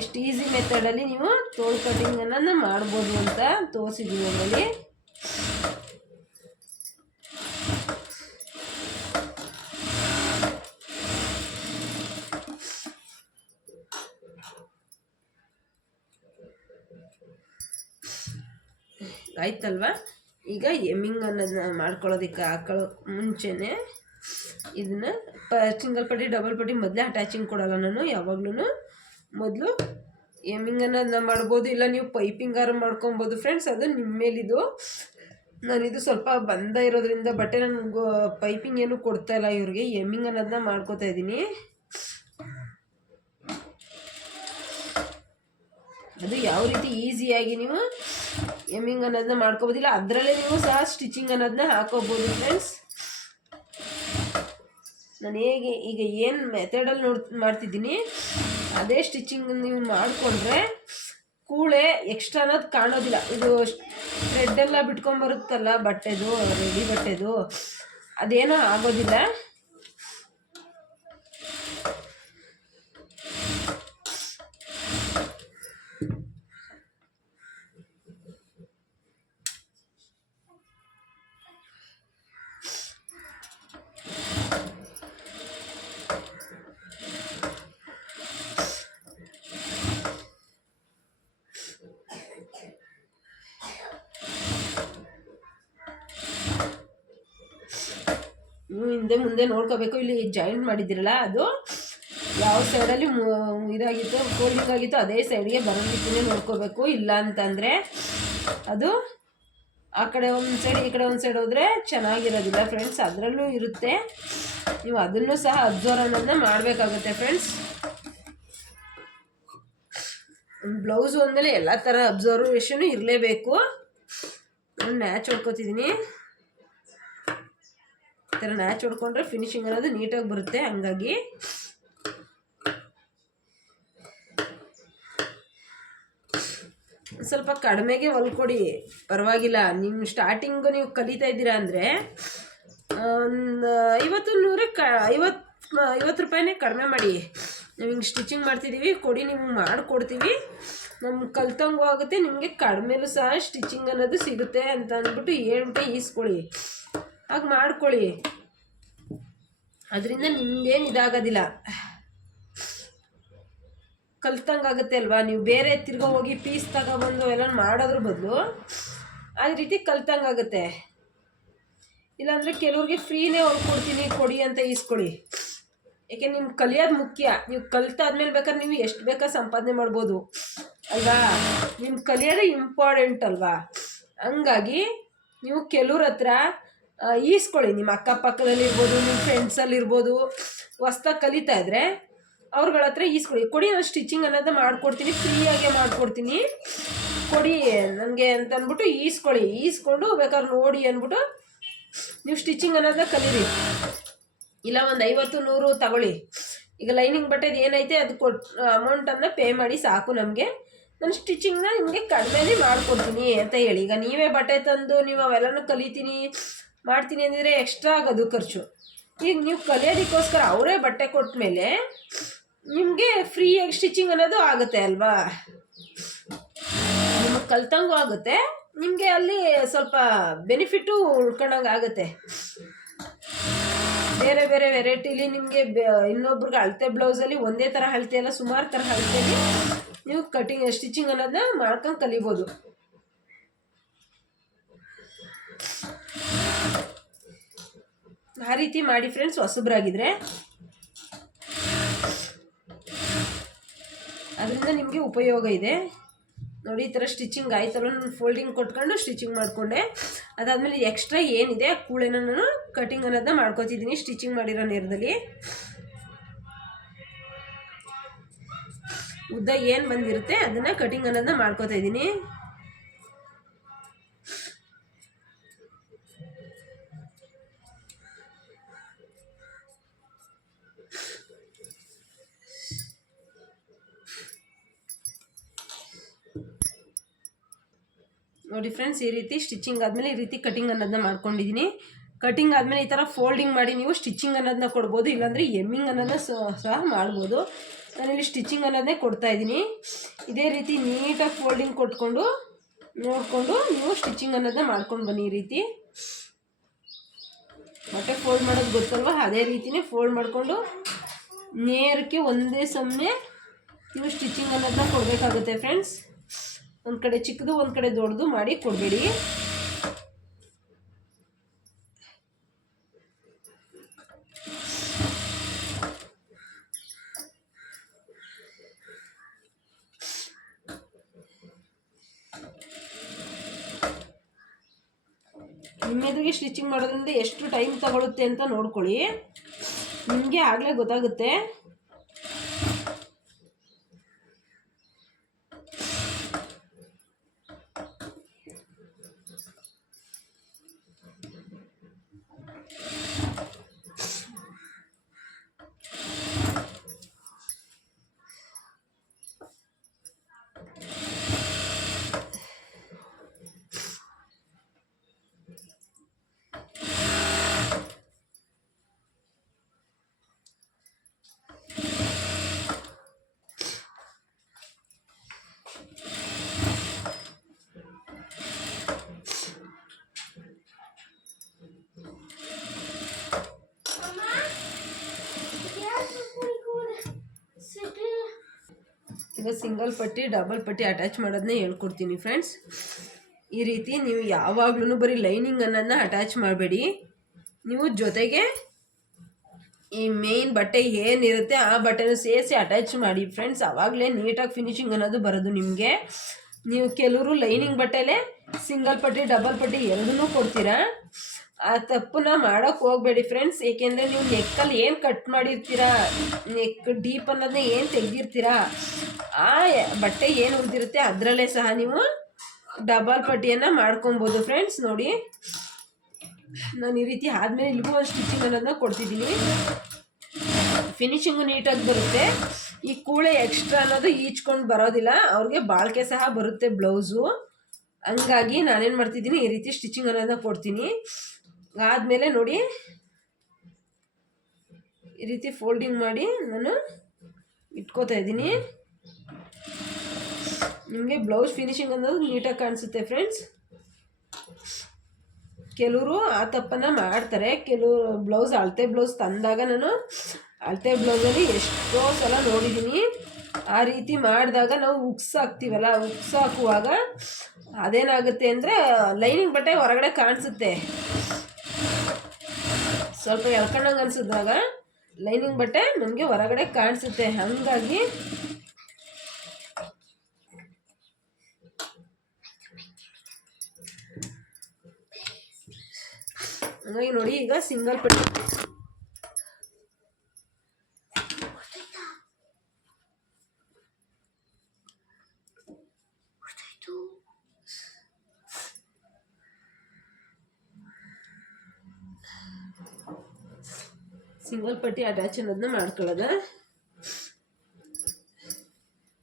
ಎಷ್ಟು ಈಸಿ ಮೆಥಡಲ್ಲಿ ನೀವು ತೋಳು ಕಟಿಂಗನ್ನು ಮಾಡ್ಬೋದು ಅಂತ ತೋರಿಸಿದ್ದೀನಿ ಅದರಲ್ಲಿ. ಆಯ್ತಲ್ವಾ? ಈಗ ಎಮ್ಮಿಂಗ್ ಅನ್ನೋದನ್ನ ಮಾಡ್ಕೊಳ್ಳೋದಕ್ಕೆ ಹಾಕೊಳ್ಳೋ ಮುಂಚೆನೇ ಇದನ್ನು ಸಿಂಗಲ್ ಪಟ್ಟಿ ಡಬಲ್ ಪಟ್ಟಿ ಮೊದಲೇ ಅಟ್ಯಾಚಿಂಗ್ ಕೊಡೋಲ್ಲ ನಾನು. ಯಾವಾಗ್ಲೂ ಮೊದಲು ಎಮ್ಮಿಂಗ್ ಅನ್ನೋದನ್ನ ಮಾಡ್ಬೋದು, ಇಲ್ಲ ನೀವು ಪೈಪಿಂಗಾರು ಮಾಡ್ಕೊಬೋದು ಫ್ರೆಂಡ್ಸ್, ಅದು ನಿಮ್ಮ ಮೇಲಿದು. ನಾನಿದು ಸ್ವಲ್ಪ ಬಂದ ಇರೋದ್ರಿಂದ ಬಟ್ಟೆ ನನಗೆ ಪೈಪಿಂಗ್ ಏನು ಕೊಡ್ತಾಯಿಲ್ಲ ಇವ್ರಿಗೆ, ಎಮ್ಮಿಂಗ್ ಅನ್ನೋದನ್ನ ಮಾಡ್ಕೋತಾ ಇದ್ದೀನಿ. ಅದು ಯಾವ ರೀತಿ ಈಸಿಯಾಗಿ ನೀವು ಎಮ್ಮಿಂಗ್ ಅನ್ನೋದನ್ನ ಮಾಡ್ಕೋಬೋದಿಲ್ಲ, ಅದರಲ್ಲೇ ನೀವು ಸಹ ಸ್ಟಿಚಿಂಗ್ ಅನ್ನೋದನ್ನ ಹಾಕೋಬೋದು ಫ್ರೆಂಡ್ಸ್. ನಾನು ಹೇಗೆ ಈಗ ಏನು ಮೆಥಡಲ್ಲಿ ಮಾಡ್ತಿದ್ದೀನಿ ಅದೇ ಸ್ಟಿಚಿಂಗ್ ನೀವು ಮಾಡಿಕೊಂಡ್ರೆ ಕೂಳೆ ಎಕ್ಸ್ಟ್ರಾ ಅನ್ನೋದು ಕಾಣೋದಿಲ್ಲ. ಇದು ಥ್ರೆಡ್ಡೆಲ್ಲ ಬಿಟ್ಕೊಂಬರುತ್ತಲ್ಲ ಬಟ್ಟೆದು, ರೆಡಿ ಬಟ್ಟೆದು, ಅದೇನೋ ಆಗೋದಿಲ್ಲ. ನೀವು ಹಿಂದೆ ಮುಂದೆ ನೋಡ್ಕೋಬೇಕು. ಇಲ್ಲಿ ಜಾಯಿಂಟ್ ಮಾಡಿದ್ದೀರಲ್ಲ ಅದು ಯಾವ ಸೈಡಲ್ಲಿ ಇದಾಗಿತ್ತು, ಫೋಲ್ಡಿಂಗ್ ಆಗಿತ್ತು ಅದೇ ಸೈಡ್ಗೆ ಬರೋ ರೀತಿಯೇ ನೋಡ್ಕೋಬೇಕು. ಇಲ್ಲ ಅಂತಂದರೆ ಅದು ಆ ಕಡೆ ಒಂದು ಸೈಡ್ ಈ ಕಡೆ ಒಂದು ಸೈಡ್ ಹೋದರೆ ಚೆನ್ನಾಗಿರೋದಿಲ್ಲ ಫ್ರೆಂಡ್ಸ್. ಅದರಲ್ಲೂ ಇರುತ್ತೆ, ನೀವು ಅದನ್ನು ಸಹ ಅಬ್ಸರ್ವ್ ಅನ್ನೋದನ್ನ ಮಾಡಬೇಕಾಗುತ್ತೆ ಫ್ರೆಂಡ್ಸ್. ಒಂದು ಬ್ಲೌಸು ಅಂದಮೇಲೆ ಎಲ್ಲ ಥರ ಅಬ್ಸರ್ವೇಷನು ಇರಲೇಬೇಕು. ನಾನು ಮ್ಯಾಚ್ ಹೊಡ್ಕೊತಿದ್ದೀನಿ. ಈ ಥರ ಮ್ಯಾಚ್ ಹೊಡ್ಕೊಂಡ್ರೆ ಫಿನಿಶಿಂಗ್ ಅನ್ನೋದು ನೀಟಾಗಿ ಬರುತ್ತೆ. ಹಂಗಾಗಿ ಸ್ವಲ್ಪ ಕಡಿಮೆಗೆ ಹೊಲ್ಕೊಡಿ, ಪರವಾಗಿಲ್ಲ. ನಿಮ್ಮ ಸ್ಟಾರ್ಟಿಂಗು ನೀವು ಕಲಿತಾ ಇದ್ದೀರಾ ಅಂದರೆ ಒಂದು 50 ರೂಪಾಯಿನೇ ಕಡಿಮೆ ಮಾಡಿ. ನಾವು ಹಿಂಗೆ ಸ್ಟಿಚಿಂಗ್ ಮಾಡ್ತಿದ್ದೀವಿ, ಕೊಡಿ, ನಿಮ್ಗೆ ಮಾಡಿಕೊಡ್ತೀವಿ, ನಮ್ಗೆ ಕಲ್ತಂಗೂ ಆಗುತ್ತೆ, ನಿಮಗೆ ಕಡಿಮೆಲೂ ಸಹ ಸ್ಟಿಚಿಂಗ್ ಅನ್ನೋದು ಸಿಗುತ್ತೆ ಅಂತ ಅಂದ್ಬಿಟ್ಟು ಹೇಳ್ಬಿಟ್ಟು ಈಸ್ಕೊಳ್ಳಿ. ಹಾಗೆ ಮಾಡ್ಕೊಳ್ಳಿ, ಅದರಿಂದ ನಿಮಗೇನು ಇದಾಗೋದಿಲ್ಲ, ಕಲ್ತಂಗಾಗುತ್ತೆ ಅಲ್ವಾ. ನೀವು ಬೇರೆ ತಿರ್ಗೋ ಹೋಗಿ ಪೀಸ್ ತಗೊಬಂದು ಎಲ್ಲ ಮಾಡೋದ್ರ ಬದಲು ಆ ರೀತಿ ಕಲ್ತಂಗಾಗುತ್ತೆ. ಇಲ್ಲಾಂದರೆ ಕೆಲವ್ರಿಗೆ ಫ್ರೀನೇ ಹೊಲ್ಕೊಡ್ತೀನಿ ಕೊಡಿ ಅಂತ ಈಸ್ಕೊಳ್ಳಿ. ಏಕೆ ನಿಮ್ಗೆ ಕಲಿಯೋದು ಮುಖ್ಯ. ನೀವು ಕಲ್ತಾದ್ಮೇಲೆ ಬೇಕಾದ್ರೆ ನೀವು ಎಷ್ಟು ಬೇಕಾದ್ರೆ ಸಂಪಾದನೆ ಮಾಡ್ಬೋದು. ಅಲ್ವಾ? ನಿಮ್ಗೆ ಕಲಿಯೋದು ಇಂಪಾರ್ಟೆಂಟ್ ಅಲ್ವಾ? ಹಂಗಾಗಿ ನೀವು ಕೆಲವ್ರ ಹತ್ರ ಈಸ್ಕೊಳ್ಳಿ. ನಿಮ್ಮ ಅಕ್ಕಪಕ್ಕದಲ್ಲಿರ್ಬೋದು, ನಿಮ್ಮ ಫ್ರೆಂಡ್ಸಲ್ಲಿರ್ಬೋದು, ಹೊಸ್ದಾಗಿ ಕಲಿತಾ ಇದ್ದರೆ ಅವ್ರುಗಳ ಹತ್ರ ಈಸ್ಕೊಳ್ಳಿ. ಕೊಡಿ, ನಾನು ಸ್ಟಿಚಿಂಗ್ ಅನ್ನೋದು ಮಾಡಿಕೊಡ್ತೀನಿ, ಫ್ರೀಯಾಗೆ ಮಾಡಿಕೊಡ್ತೀನಿ, ಕೊಡಿ ನನಗೆ ಅಂತ ಅಂದ್ಬಿಟ್ಟು ಈಸ್ಕೊಂಡು ಬೇಕಾದ್ರೆ ನೋಡಿ ಅಂದ್ಬಿಟ್ಟು ನೀವು ಸ್ಟಿಚಿಂಗ್ ಅನ್ನೋದನ್ನ ಕಲೀರಿ. ಇಲ್ಲ ಒಂದು 50-100 ತಗೊಳ್ಳಿ. ಈಗ ಲೈನಿಂಗ್ ಬಟ್ಟೆದು ಏನೈತೆ ಅದು ಅಮೌಂಟನ್ನು ಪೇ ಮಾಡಿ ಸಾಕು ನಮಗೆ. ನಾನು ಸ್ಟಿಚಿಂಗ್ನ ನಿಮಗೆ ಕಡಿಮೆನೇ ಮಾಡಿಕೊಡ್ತೀನಿ ಅಂತ ಹೇಳಿ. ಈಗ ನೀವೇ ಬಟ್ಟೆ ತಂದು ನೀವು ಅವೆಲ್ಲನೂ ಮಾಡ್ತೀನಿ ಅಂದಿದ್ರೆ ಎಕ್ಸ್ಟ್ರಾ ಆಗೋದು ಖರ್ಚು. ಈಗ ನೀವು ಕಲಿಯೋದಕ್ಕೋಸ್ಕರ ಅವರೇ ಬಟ್ಟೆ ಕೊಟ್ಟ ಮೇಲೆ ನಿಮಗೆ ಫ್ರೀಯಾಗಿ ಸ್ಟಿಚಿಂಗ್ ಅನ್ನೋದು ಆಗುತ್ತೆ ಅಲ್ವಾ? ನಿಮಗೆ ಕಲ್ತಂಗೂ ಆಗುತ್ತೆ, ನಿಮಗೆ ಅಲ್ಲಿ ಸ್ವಲ್ಪ ಬೆನಿಫಿಟ್ಟು ಉಳ್ಕೊಂಡಂಗೆ ಆಗುತ್ತೆ. ಬೇರೆ ಬೇರೆ ವೆರೈಟಿಲಿ ನಿಮಗೆ ಇನ್ನೊಬ್ರಿಗೆ ಅಳತೆ ಬ್ಲೌಸಲ್ಲಿ ಒಂದೇ ಥರ ಅಳತೆ ಅಲ್ಲ, ಸುಮಾರು ಥರ ಅಳತೆಯಲ್ಲಿ ನೀವು ಸ್ಟಿಚಿಂಗ್ ಅನ್ನೋದನ್ನ ಮಾಡ್ಕೊಂಡು ಕಲಿಬೋದು. ಆ ರೀತಿ ಮಾಡಿ ಫ್ರೆಂಡ್ಸ್, ಹೊಸಬ್ರಾಗಿದ್ರೆ ಅದರಿಂದ ನಿಮಗೆ ಉಪಯೋಗ ಇದೆ. ನೋಡಿ, ಈ ಥರ ಸ್ಟಿಚಿಂಗ್ ಆಯ್ತಲ್ಲ, ನಾನು ಫೋಲ್ಡಿಂಗ್ ಕೊಟ್ಕೊಂಡು ಸ್ಟಿಚಿಂಗ್ ಮಾಡಿಕೊಂಡೆ. ಅದಾದಮೇಲೆ ಎಕ್ಸ್ಟ್ರಾ ಏನಿದೆ ಆ ಕೂಳೆನ ನಾನು ಕಟಿಂಗ್ ಅನ್ನೋದನ್ನ ಮಾಡ್ಕೊತಿದ್ದೀನಿ ಸ್ಟಿಚಿಂಗ್ ಮಾಡಿರೋ ನೇರದಲ್ಲಿ. ಉದ್ದ ಏನು ಬಂದಿರುತ್ತೆ ಅದನ್ನು ಕಟಿಂಗ್ ಅನ್ನೋದನ್ನ ಮಾಡ್ಕೊತಾ ಇದ್ದೀನಿ. ನೋಡಿ ಫ್ರೆಂಡ್ಸ್, ಈ ರೀತಿ ಸ್ಟಿಚಿಂಗ್ ಆದಮೇಲೆ ಈ ರೀತಿ ಕಟಿಂಗ್ ಅನ್ನೋದನ್ನ ಮಾಡ್ಕೊಂಡಿದ್ದೀನಿ. ಕಟಿಂಗ್ ಆದಮೇಲೆ ಈ ಥರ ಫೋಲ್ಡಿಂಗ್ ಮಾಡಿ ನೀವು ಸ್ಟಿಚಿಂಗ್ ಅನ್ನೋದನ್ನ ಕೊಡ್ಬೋದು, ಇಲ್ಲಾಂದರೆ ಎಮ್ಮಿಂಗ್ ಅನ್ನೋದನ್ನ ಸಹ ಮಾಡ್ಬೋದು. ನಾನಿಲ್ಲಿ ಸ್ಟಿಚಿಂಗ್ ಅನ್ನೋದನ್ನೇ ಕೊಡ್ತಾಯಿದ್ದೀನಿ. ಇದೇ ರೀತಿ ನೀಟಾಗಿ ಫೋಲ್ಡಿಂಗ್ ಕೊಟ್ಕೊಂಡು ನೋಡಿಕೊಂಡು ನೀವು ಸ್ಟಿಚಿಂಗ್ ಅನ್ನೋದನ್ನ ಮಾಡ್ಕೊಂಡು ಬನ್ನಿ. ಈ ರೀತಿ ಬಟ್ಟೆ ಫೋಲ್ಡ್ ಮಾಡೋದು ಗೊತ್ತಲ್ವ, ಅದೇ ರೀತಿಯೇ ಫೋಲ್ಡ್ ಮಾಡಿಕೊಂಡು ನೇರಕ್ಕೆ ಒಂದೇ ಸಮನೆ ನೀವು ಸ್ಟಿಚಿಂಗ್ ಅನ್ನೋದನ್ನ ಕೊಡಬೇಕಾಗುತ್ತೆ ಫ್ರೆಂಡ್ಸ್. ಒಂದು ಕಡೆ ಚಿಕ್ಕದು ಒಂದು ಕಡೆ ದೊಡ್ಡದು ಮಾಡಿ ಕೊಡಬೇಡಿ. ನಿಮ್ಮೆದುರಿಗೆ ಸ್ಟಿಚಿಂಗ್ ಮಾಡೋದ್ರಿಂದ ಎಷ್ಟು ಟೈಮ್ ತಗೊಳುತ್ತೆ ಅಂತ ನೋಡ್ಕೊಳ್ಳಿ, ನಿಮಗೆ ಆಗಲೇ ಗೊತ್ತಾಗುತ್ತೆ. ಈಗ ಸಿಂಗಲ್ ಪಟ್ಟಿ ಡಬಲ್ ಪಟ್ಟಿ ಅಟ್ಯಾಚ್ ಮಾಡೋದನ್ನೇ ಹೇಳ್ಕೊಡ್ತೀನಿ ಫ್ರೆಂಡ್ಸ್. ಈ ರೀತಿ ನೀವು ಯಾವಾಗ್ಲೂ ಬರೀ ಲೈನಿಂಗ್ ಅನ್ನೋದನ್ನ ಅಟ್ಯಾಚ್ ಮಾಡಬೇಡಿ, ನೀವು ಜೊತೆಗೆ ಈ ಮೇನ್ ಬಟ್ಟೆ ಏನಿರುತ್ತೆ ಆ ಬಟ್ಟೆನೂ ಸೇರಿಸಿ ಅಟ್ಯಾಚ್ ಮಾಡಿ ಫ್ರೆಂಡ್ಸ್. ಆವಾಗಲೇ ನೀಟಾಗಿ ಫಿನಿಶಿಂಗ್ ಅನ್ನೋದು ಬರೋದು ನಿಮಗೆ. ನೀವು ಕೆಲವರು ಲೈನಿಂಗ್ ಬಟ್ಟೆಲೇ ಸಿಂಗಲ್ ಪಟ್ಟಿ ಡಬಲ್ ಪಟ್ಟಿ ಎರಡನ್ನೂ ಕೊಡ್ತೀರಾ, ಆ ತಪ್ಪನ್ನ ಮಾಡೋಕ್ಕೆ ಹೋಗಬೇಡಿ ಫ್ರೆಂಡ್ಸ್. ಏಕೆಂದರೆ ನೀವು ನೆಕ್ಕಲ್ಲಿ ಏನು ಕಟ್ ಮಾಡಿರ್ತೀರಾ, ನೆಕ್ ಡೀಪ್ ಅನ್ನೋದನ್ನ ಏನು ತೆಗೆದಿರ್ತೀರಾ, ಆ ಬಟ್ಟೆ ಏನು ಉಳಿದಿರುತ್ತೆ ಅದರಲ್ಲೇ ಸಹ ನೀವು ಡಬಲ್ ಪಟ್ಟಿಯನ್ನು ಮಾಡ್ಕೊಬೋದು ಫ್ರೆಂಡ್ಸ್. ನೋಡಿ, ನಾನು ಈ ರೀತಿ ಆದಮೇಲೆ ಇಲ್ಲಿಗೂ ಒಂದು ಸ್ಟಿಚಿಂಗ್ ಅನ್ನೋದನ್ನ ಕೊಡ್ತಿದ್ದೀನಿ. ಫಿನಿಶಿಂಗು ನೀಟಾಗಿ ಬರುತ್ತೆ. ಈ ಕೂಳೆ ಎಕ್ಸ್ಟ್ರಾ ಅನ್ನೋದು ಈಚ್ಕೊಂಡು ಬರೋದಿಲ್ಲ, ಅವ್ರಿಗೆ ಬಾಳ್ಕೆ ಸಹ ಬರುತ್ತೆ ಬ್ಲೌಸು. ಹಂಗಾಗಿ ನಾನೇನು ಮಾಡ್ತಿದ್ದೀನಿ, ಈ ರೀತಿ ಸ್ಟಿಚಿಂಗ್ ಅನ್ನೋದನ್ನ ಕೊಡ್ತೀನಿ. ಆದಮೇಲೆ ನೋಡಿ, ಈ ರೀತಿ ಫೋಲ್ಡಿಂಗ್ ಮಾಡಿ ನಾನು ಇಟ್ಕೋತಾ ಇದ್ದೀನಿ. ನಿಮಗೆ ಬ್ಲೌಸ್ ಫಿನಿಶಿಂಗ್ ಅನ್ನೋದು ನೀಟಾಗಿ ಕಾಣಿಸುತ್ತೆ ಫ್ರೆಂಡ್ಸ್. ಕೆಲವರು ಆ ತಪ್ಪನ್ನು ಮಾಡ್ತಾರೆ. ಕೆಲವು ಬ್ಲೌಸ್ ಅಳತೆ ಬ್ಲೌಸ್ ತಂದಾಗ ನಾನು ಅಳತೆ ಬ್ಲೌಸಲ್ಲಿ ಎಷ್ಟೋ ಸಲ ನೋಡಿದ್ದೀನಿ. ಆ ರೀತಿ ಮಾಡಿದಾಗ ನಾವು ಉಕ್ಸ್ ಹಾಕ್ತೀವಲ್ಲ, ಉಕ್ಸ್ ಹಾಕುವಾಗ ಅದೇನಾಗುತ್ತೆ ಅಂದರೆ ಲೈನಿಂಗ್ ಬಟ್ಟೆ ಹೊರಗಡೆ ಕಾಣಿಸುತ್ತೆ. ಸ್ವಲ್ಪ ಎಳ್ಕೊಂಡಂಗೆ ಅನಿಸಿದಾಗ ಲೈನಿಂಗ್ ಬಟ್ಟೆ ನಮಗೆ ಹೊರಗಡೆ ಕಾಣಿಸುತ್ತೆ. ಹಾಗಾಗಿ ಹಂಗಾಗಿ ನೋಡಿ ಈಗ ಸಿಂಗಲ್ ಪಟ್ಟಿ ಅಟ್ಯಾಚ್ ಅನ್ನೋದನ್ನ ಮಾಡ್ಕೊಳ್ಳೋದ.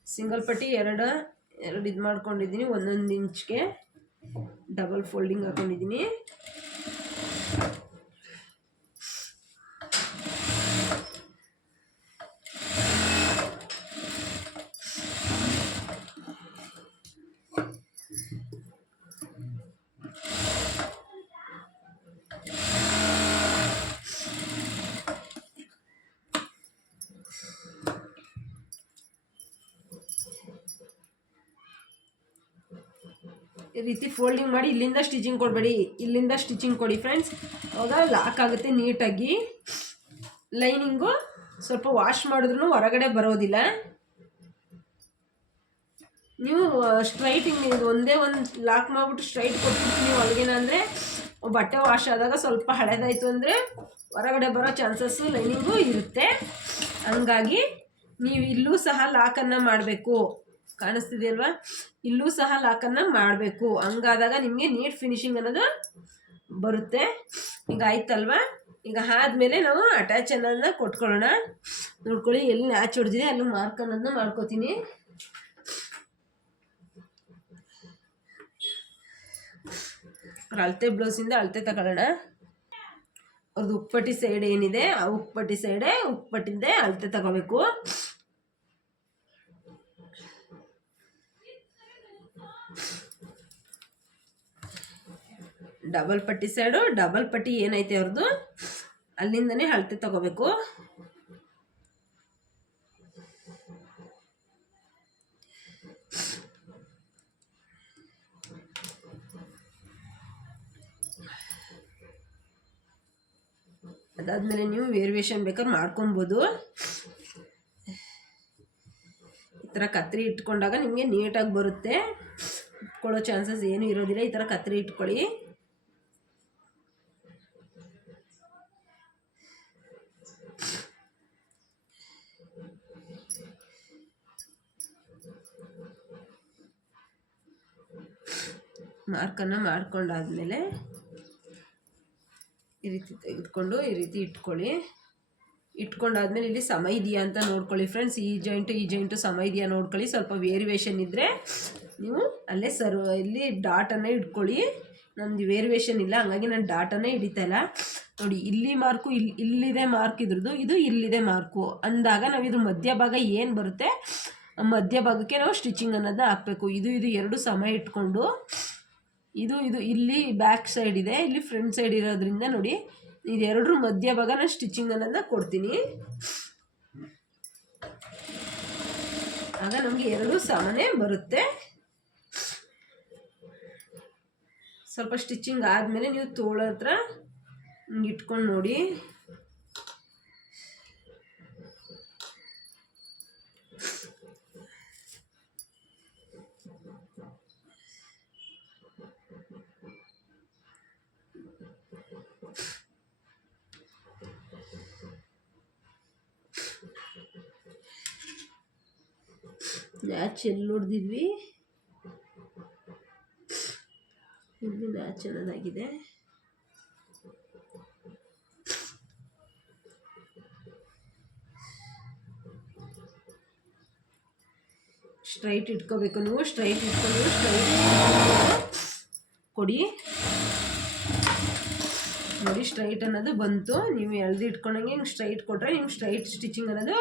ಸಿಂಗಲ್ ಪಟ್ಟಿ ಎರಡು ಇದು ಮಾಡ್ಕೊಂಡಿದ್ದೀನಿ. 1 ಇಂಚ್ಗೆ ಡಬಲ್ ಫೋಲ್ಡಿಂಗ್ ಹಾಕೊಂಡಿದ್ದೀನಿ. ಈ ರೀತಿ ಫೋಲ್ಡಿಂಗ್ ಮಾಡಿ ಇಲ್ಲಿಂದ ಸ್ಟಿಚಿಂಗ್ ಕೊಡಬೇಡಿ, ಇಲ್ಲಿಂದ ಸ್ಟಿಚಿಂಗ್ ಕೊಡಿ ಫ್ರೆಂಡ್ಸ್. ಅವಾಗ ಲಾಕ್ ಆಗುತ್ತೆ ನೀಟಾಗಿ. ಲೈನಿಂಗು ಸ್ವಲ್ಪ ವಾಶ್ ಮಾಡಿದ್ರೂ ಹೊರಗಡೆ ಬರೋದಿಲ್ಲ. ನೀವು ಸ್ಟ್ರೈಟಿಂಗ್ ಇದು ಒಂದೇ ಒಂದು ಲಾಕ್ ಮಾಡಿಬಿಟ್ಟು ಸ್ಟ್ರೈಟ್ ಕೊಟ್ಬಿಟ್ಟು ನೀವು ಹೊಲಿಗೆನ ಅಂದರೆ ಬಟ್ಟೆ ವಾಶ್ ಆದಾಗ ಸ್ವಲ್ಪ ಹಳೆದಾಯಿತು ಅಂದರೆ ಹೊರಗಡೆ ಬರೋ ಚಾನ್ಸಸ್ಸು ಲೈನಿಂಗು ಇರುತ್ತೆ. ಹಂಗಾಗಿ ನೀವು ಇಲ್ಲೂ ಸಹ ಲಾಕನ್ನು ಮಾಡಬೇಕು. ಕಾಣಿಸ್ತಿದೆಯಲ್ವಾ? ಇಲ್ಲೂ ಸಹ ಲಾಕನ್ನು ಮಾಡಬೇಕು. ಹಂಗಾದಾಗ ನಿಮಗೆ ನೀಟ್ ಫಿನಿಶಿಂಗ್ ಅನ್ನೋದು ಬರುತ್ತೆ. ಈಗ ಆಯ್ತಲ್ವಾ? ಈಗ ಆದಮೇಲೆ ನಾವು ಅಟ್ಯಾಚ್ ಅನ್ನೋದನ್ನ ಕೊಟ್ಕೊಳ್ಳೋಣ. ನೋಡ್ಕೊಳ್ಳಿ, ಎಲ್ಲಿ ನ್ಯಾಚ್ ಹೊಡೆದಿದೆ ಅಲ್ಲಿ ಮಾರ್ಕ್ ಅನ್ನೋದನ್ನ ಮಾಡ್ಕೋತೀನಿ. ಅಳತೆ ಬ್ಲೌಸಿಂದ ಅಳತೆ ತಗೊಳ್ಳೋಣ. ಅವ್ರದ್ದು ಉಕ್ಪಟ್ಟಿ ಸೈಡ್ ಏನಿದೆ ಆ ಉಕ್ಪಟ್ಟಿ ಸೈಡೇ ಉಕ್ಪಟ್ಟಿಂದೆ ಅಳತೆ ತಗೋಬೇಕು. ಡಬಲ್ ಪಟ್ಟಿ ಸೈಡು ಡಬಲ್ ಪಟ್ಟಿ ಏನೈತೆ ಅವ್ರದ್ದು ಅಲ್ಲಿಂದನೇ ಅಳತೆ ತಗೋಬೇಕು. ಅದಾದಮೇಲೆ ನೀವು ವೇರಿಯೇಷನ್ ಬೇಕಾದ್ರೆ ಮಾಡ್ಕೊಬೋದು. ಈ ಥರ ಕತ್ರಿ ಇಟ್ಕೊಂಡಾಗ ನಿಮಗೆ ನೀಟಾಗಿ ಬರುತ್ತೆ. ಇಟ್ಕೊಳ್ಳೋ ಚಾನ್ಸಸ್ ಏನೂ ಇರೋದಿಲ್ಲ. ಈ ಥರ ಕತ್ರಿ ಇಟ್ಕೊಳ್ಳಿ. ಮಾರ್ಕನ್ನು ಮಾಡ್ಕೊಂಡಾದ್ಮೇಲೆ ಈ ರೀತಿ ತೆಗೆದುಕೊಂಡು ಈ ರೀತಿ ಇಟ್ಕೊಳ್ಳಿ. ಇಟ್ಕೊಂಡಾದ್ಮೇಲೆ ಇಲ್ಲಿ ಸಮ ಇದೆಯಾ ಅಂತ ನೋಡ್ಕೊಳ್ಳಿ ಫ್ರೆಂಡ್ಸ್. ಈ ಜಾಯಿಂಟು ಸಮ ಇದೆಯಾ ನೋಡ್ಕೊಳ್ಳಿ. ಸ್ವಲ್ಪ ವೇರಿಯೇಷನ್ ಇದ್ದರೆ ನೀವು ಅಲ್ಲೇ ಇಲ್ಲಿ ಡಾಟನ್ನೇ ಇಟ್ಕೊಳ್ಳಿ. ನಮ್ಮದು ವೇರಿಯೇಷನ್ ಇಲ್ಲ, ಹಂಗಾಗಿ ನಾನು ಡಾಟನ್ನೇ ಹಿಡಿತಾಯಿಲ್ಲ. ನೋಡಿ, ಇಲ್ಲಿ ಮಾರ್ಕು ಇಲ್ಲಿದೆ ಮಾರ್ಕ್ ಇದ್ರದ್ದು, ಇದು ಇಲ್ಲಿದೆ ಮಾರ್ಕು ಅಂದಾಗ ನಾವು ಇದ್ರ ಮಧ್ಯಭಾಗ ಏನು ಬರುತ್ತೆ ಮಧ್ಯಭಾಗಕ್ಕೆ ನಾವು ಸ್ಟಿಚಿಂಗ್ ಅನ್ನೋದನ್ನ ಹಾಕಬೇಕು. ಇದು ಎರಡು ಸಮ ಇಟ್ಕೊಂಡು ಇದು ಇಲ್ಲಿ ಬ್ಯಾಕ್ ಸೈಡ್ ಇದೆ, ಇಲ್ಲಿ ಫ್ರಂಟ್ ಸೈಡ್ ಇರೋದ್ರಿಂದ ನೋಡಿ ಇದೆರಡರ ಮಧ್ಯಭಾಗ ನಾನು ಸ್ಟಿಚಿಂಗ್ ಅನ್ನೋದನ್ನ ಕೊಡ್ತೀನಿ. ಆಗ ನಮಗೆ ಎರಡು ಸಮನೇ ಬರುತ್ತೆ. ಸ್ವಲ್ಪ ಸ್ಟಿಚಿಂಗ್ ಆದಮೇಲೆ ನೀವು ತೋಳ ಹತ್ರ ಹಿಂಗೆ ಇಟ್ಕೊಂಡು ನೋಡಿ. ನ್ಯಾಚ್ ಎಲ್ಲಿ ಹೊಡೆದಿದ್ವಿ, ಇಲ್ಲಿ ನ್ಯಾಚ್ ಅನ್ನೋದಾಗಿದೆ. ಸ್ಟ್ರೈಟ್ ಇಟ್ಕೋಬೇಕು. ನೀವು ಸ್ಟ್ರೈಟ್ ಇಟ್ಕೊಂಡು ಕೊಡಿ. ನೋಡಿ, ಸ್ಟ್ರೈಟ್ ಅನ್ನೋದು ಬಂತು. ನೀವು ಎಳ್ದು ಇಟ್ಕೊಂಡಂಗೆ ಹಿಂಗೆ ಸ್ಟ್ರೈಟ್ ಕೊಟ್ಟರೆ ನಿಮ್ಗೆ ಸ್ಟ್ರೈಟ್ ಸ್ಟಿಚಿಂಗ್ ಅನ್ನೋದು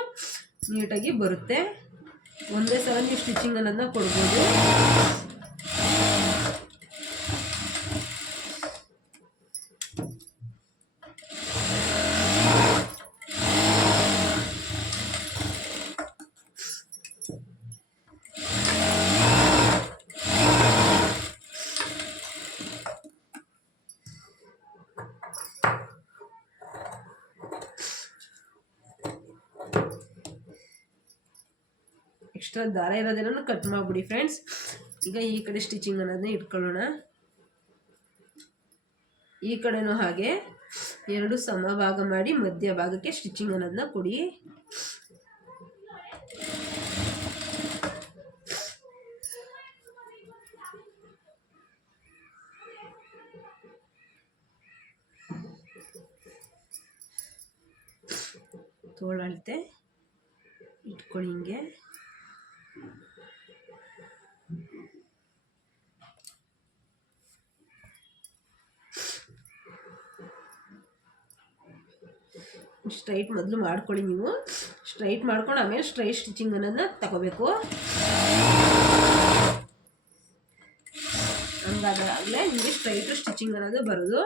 ನೀಟಾಗಿ ಬರುತ್ತೆ. ಒಂದೇ ಸಲ ನೀವು ಸ್ಟಿಚಿಂಗ್ ಅನ್ನೋದನ್ನ ಕೊಡ್ಬೋದು. ಎಕ್ಸ್ಟ್ರಾ ದಾರ ಇರೋದೆಲ್ಲ ಕಟ್ ಮಾಡಿಬಿಡಿ ಫ್ರೆಂಡ್ಸ್. ಈಗ ಈ ಕಡೆ ಸ್ಟಿಚಿಂಗ್ ಅನ್ನೋದನ್ನ ಇಟ್ಕೊಳ್ಳೋಣ. ಈ ಕಡೆನೂ ಹಾಗೆ 2 ಸಮಭಾಗ ಮಾಡಿ ಮಧ್ಯಭಾಗಕ್ಕೆ ಸ್ಟಿಚಿಂಗ್ ಅನ್ನೋದನ್ನ ಕೊಡಿ. ತೋಳಳತೆ ಇಟ್ಕೊಳ್ಳಿ ಹಿಂಗೆ. ಸ್ಟ್ರೈಟ್ ಮೊದಲು ಮಾಡ್ಕೊಳ್ಳಿ. ನೀವು ಸ್ಟ್ರೈಟ್ ಮಾಡ್ಕೊಂಡು ಆಮೇಲೆ ಸ್ಟ್ರೈಟ್ ಸ್ಟಿಚಿಂಗ್ ಅನ್ನೋದನ್ನ ತಗೋಬೇಕು. ಹಂಗಾದಾಗಲೇ ನಿಮಗೆ ಸ್ಟ್ರೈಟು ಸ್ಟಿಚಿಂಗ್ ಅನ್ನೋದು ಬರೋದು.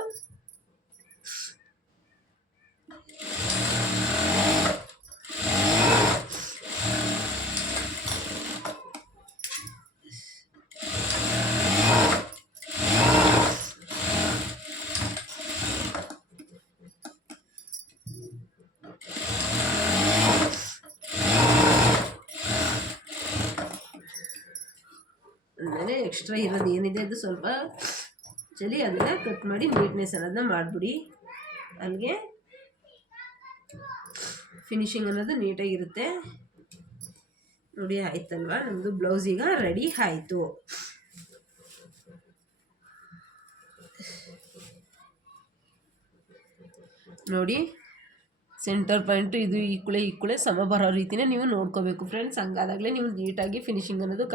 ಆಮೇಲೆ ಎಕ್ಸ್ಟ್ರಾ ಇರೋದು ಏನಿದೆ ಅದು ಸ್ವಲ್ಪ ಚಲಿ ಅದನ್ನ ಕಟ್ ಮಾಡಿ ನೀಟ್ನೆಸ್ ಅನ್ನೋದನ್ನ ಮಾಡಿಬಿಡಿ. ಅಲ್ಲಿಗೆ ಫಿನಿಶಿಂಗ್ ಅನ್ನೋದು ನೀಟಾಗಿರುತ್ತೆ. ನೋಡಿ ಆಯ್ತಲ್ವಾ, ನಮ್ಮದು ಬ್ಲೌಸ್ ಈಗ ರೆಡಿ ಆಯಿತು. ನೋಡಿ ಸೆಂಟರ್ ಪಾಯಿಂಟು ಇದು ಈಕ್ವಳೆ ಸಮ ಬರೋ ರೀತಿನೇ ನೀವು ನೋಡ್ಕೋಬೇಕು ಫ್ರೆಂಡ್ಸ್. ಹಂಗಾದಾಗಲೇ ನೀವು ನೀಟಾಗಿ ಫಿನಿಶಿಂಗ್ ಅನ್ನೋದು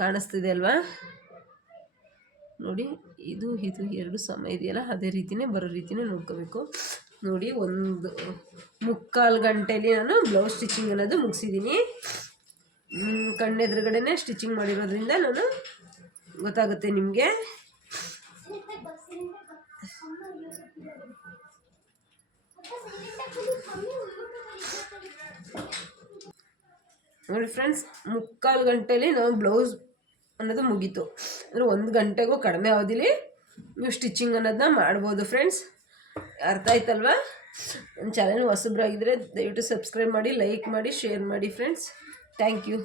ಕಾಣಿಸ್ತಿದೆ ಅಲ್ವಾ. ನೋಡಿ ಇದು 2 ಸಮ ಇದೆಯಲ್ಲ, ಅದೇ ರೀತಿನೇ ಬರೋ ರೀತಿನೇ ನೋಡ್ಕೋಬೇಕು. ನೋಡಿ 1.25 ಗಂಟೆಯಲ್ಲಿ ನಾನು ಬ್ಲೌಸ್ ಸ್ಟಿಚಿಂಗ್ ಅನ್ನೋದು ಮುಗಿಸಿದ್ದೀನಿ. ಕಣ್ಣೆದುರುಗಡೆನೇ ಸ್ಟಿಚಿಂಗ್ ಮಾಡಿರೋದ್ರಿಂದ ನಾನು ಗೊತ್ತಾಗುತ್ತೆ ನಿಮಗೆ. ನೋಡಿ ಫ್ರೆಂಡ್ಸ್, 3/4 ಗಂಟೆಯಲ್ಲಿ ನಾವು ಬ್ಲೌಸ್ ಅನ್ನೋದು ಮುಗೀತು. ಅಂದರೆ 1 ಗಂಟೆಗೂ ಕಡಿಮೆ ಅವಧಿಲಿ ನೀವು ಸ್ಟಿಚಿಂಗ್ ಅನ್ನೋದನ್ನ ಮಾಡ್ಬೋದು ಫ್ರೆಂಡ್ಸ್. ಅರ್ಥ ಆಯ್ತಲ್ವಾ? ನನ್ನ ಚಾನಲ್ ಹೊಸಬ್ರಾಗಿದ್ದರೆ ದಯವಿಟ್ಟು ಸಬ್ಸ್ಕ್ರೈಬ್ ಮಾಡಿ, ಲೈಕ್ ಮಾಡಿ, ಶೇರ್ ಮಾಡಿ ಫ್ರೆಂಡ್ಸ್. Thank you.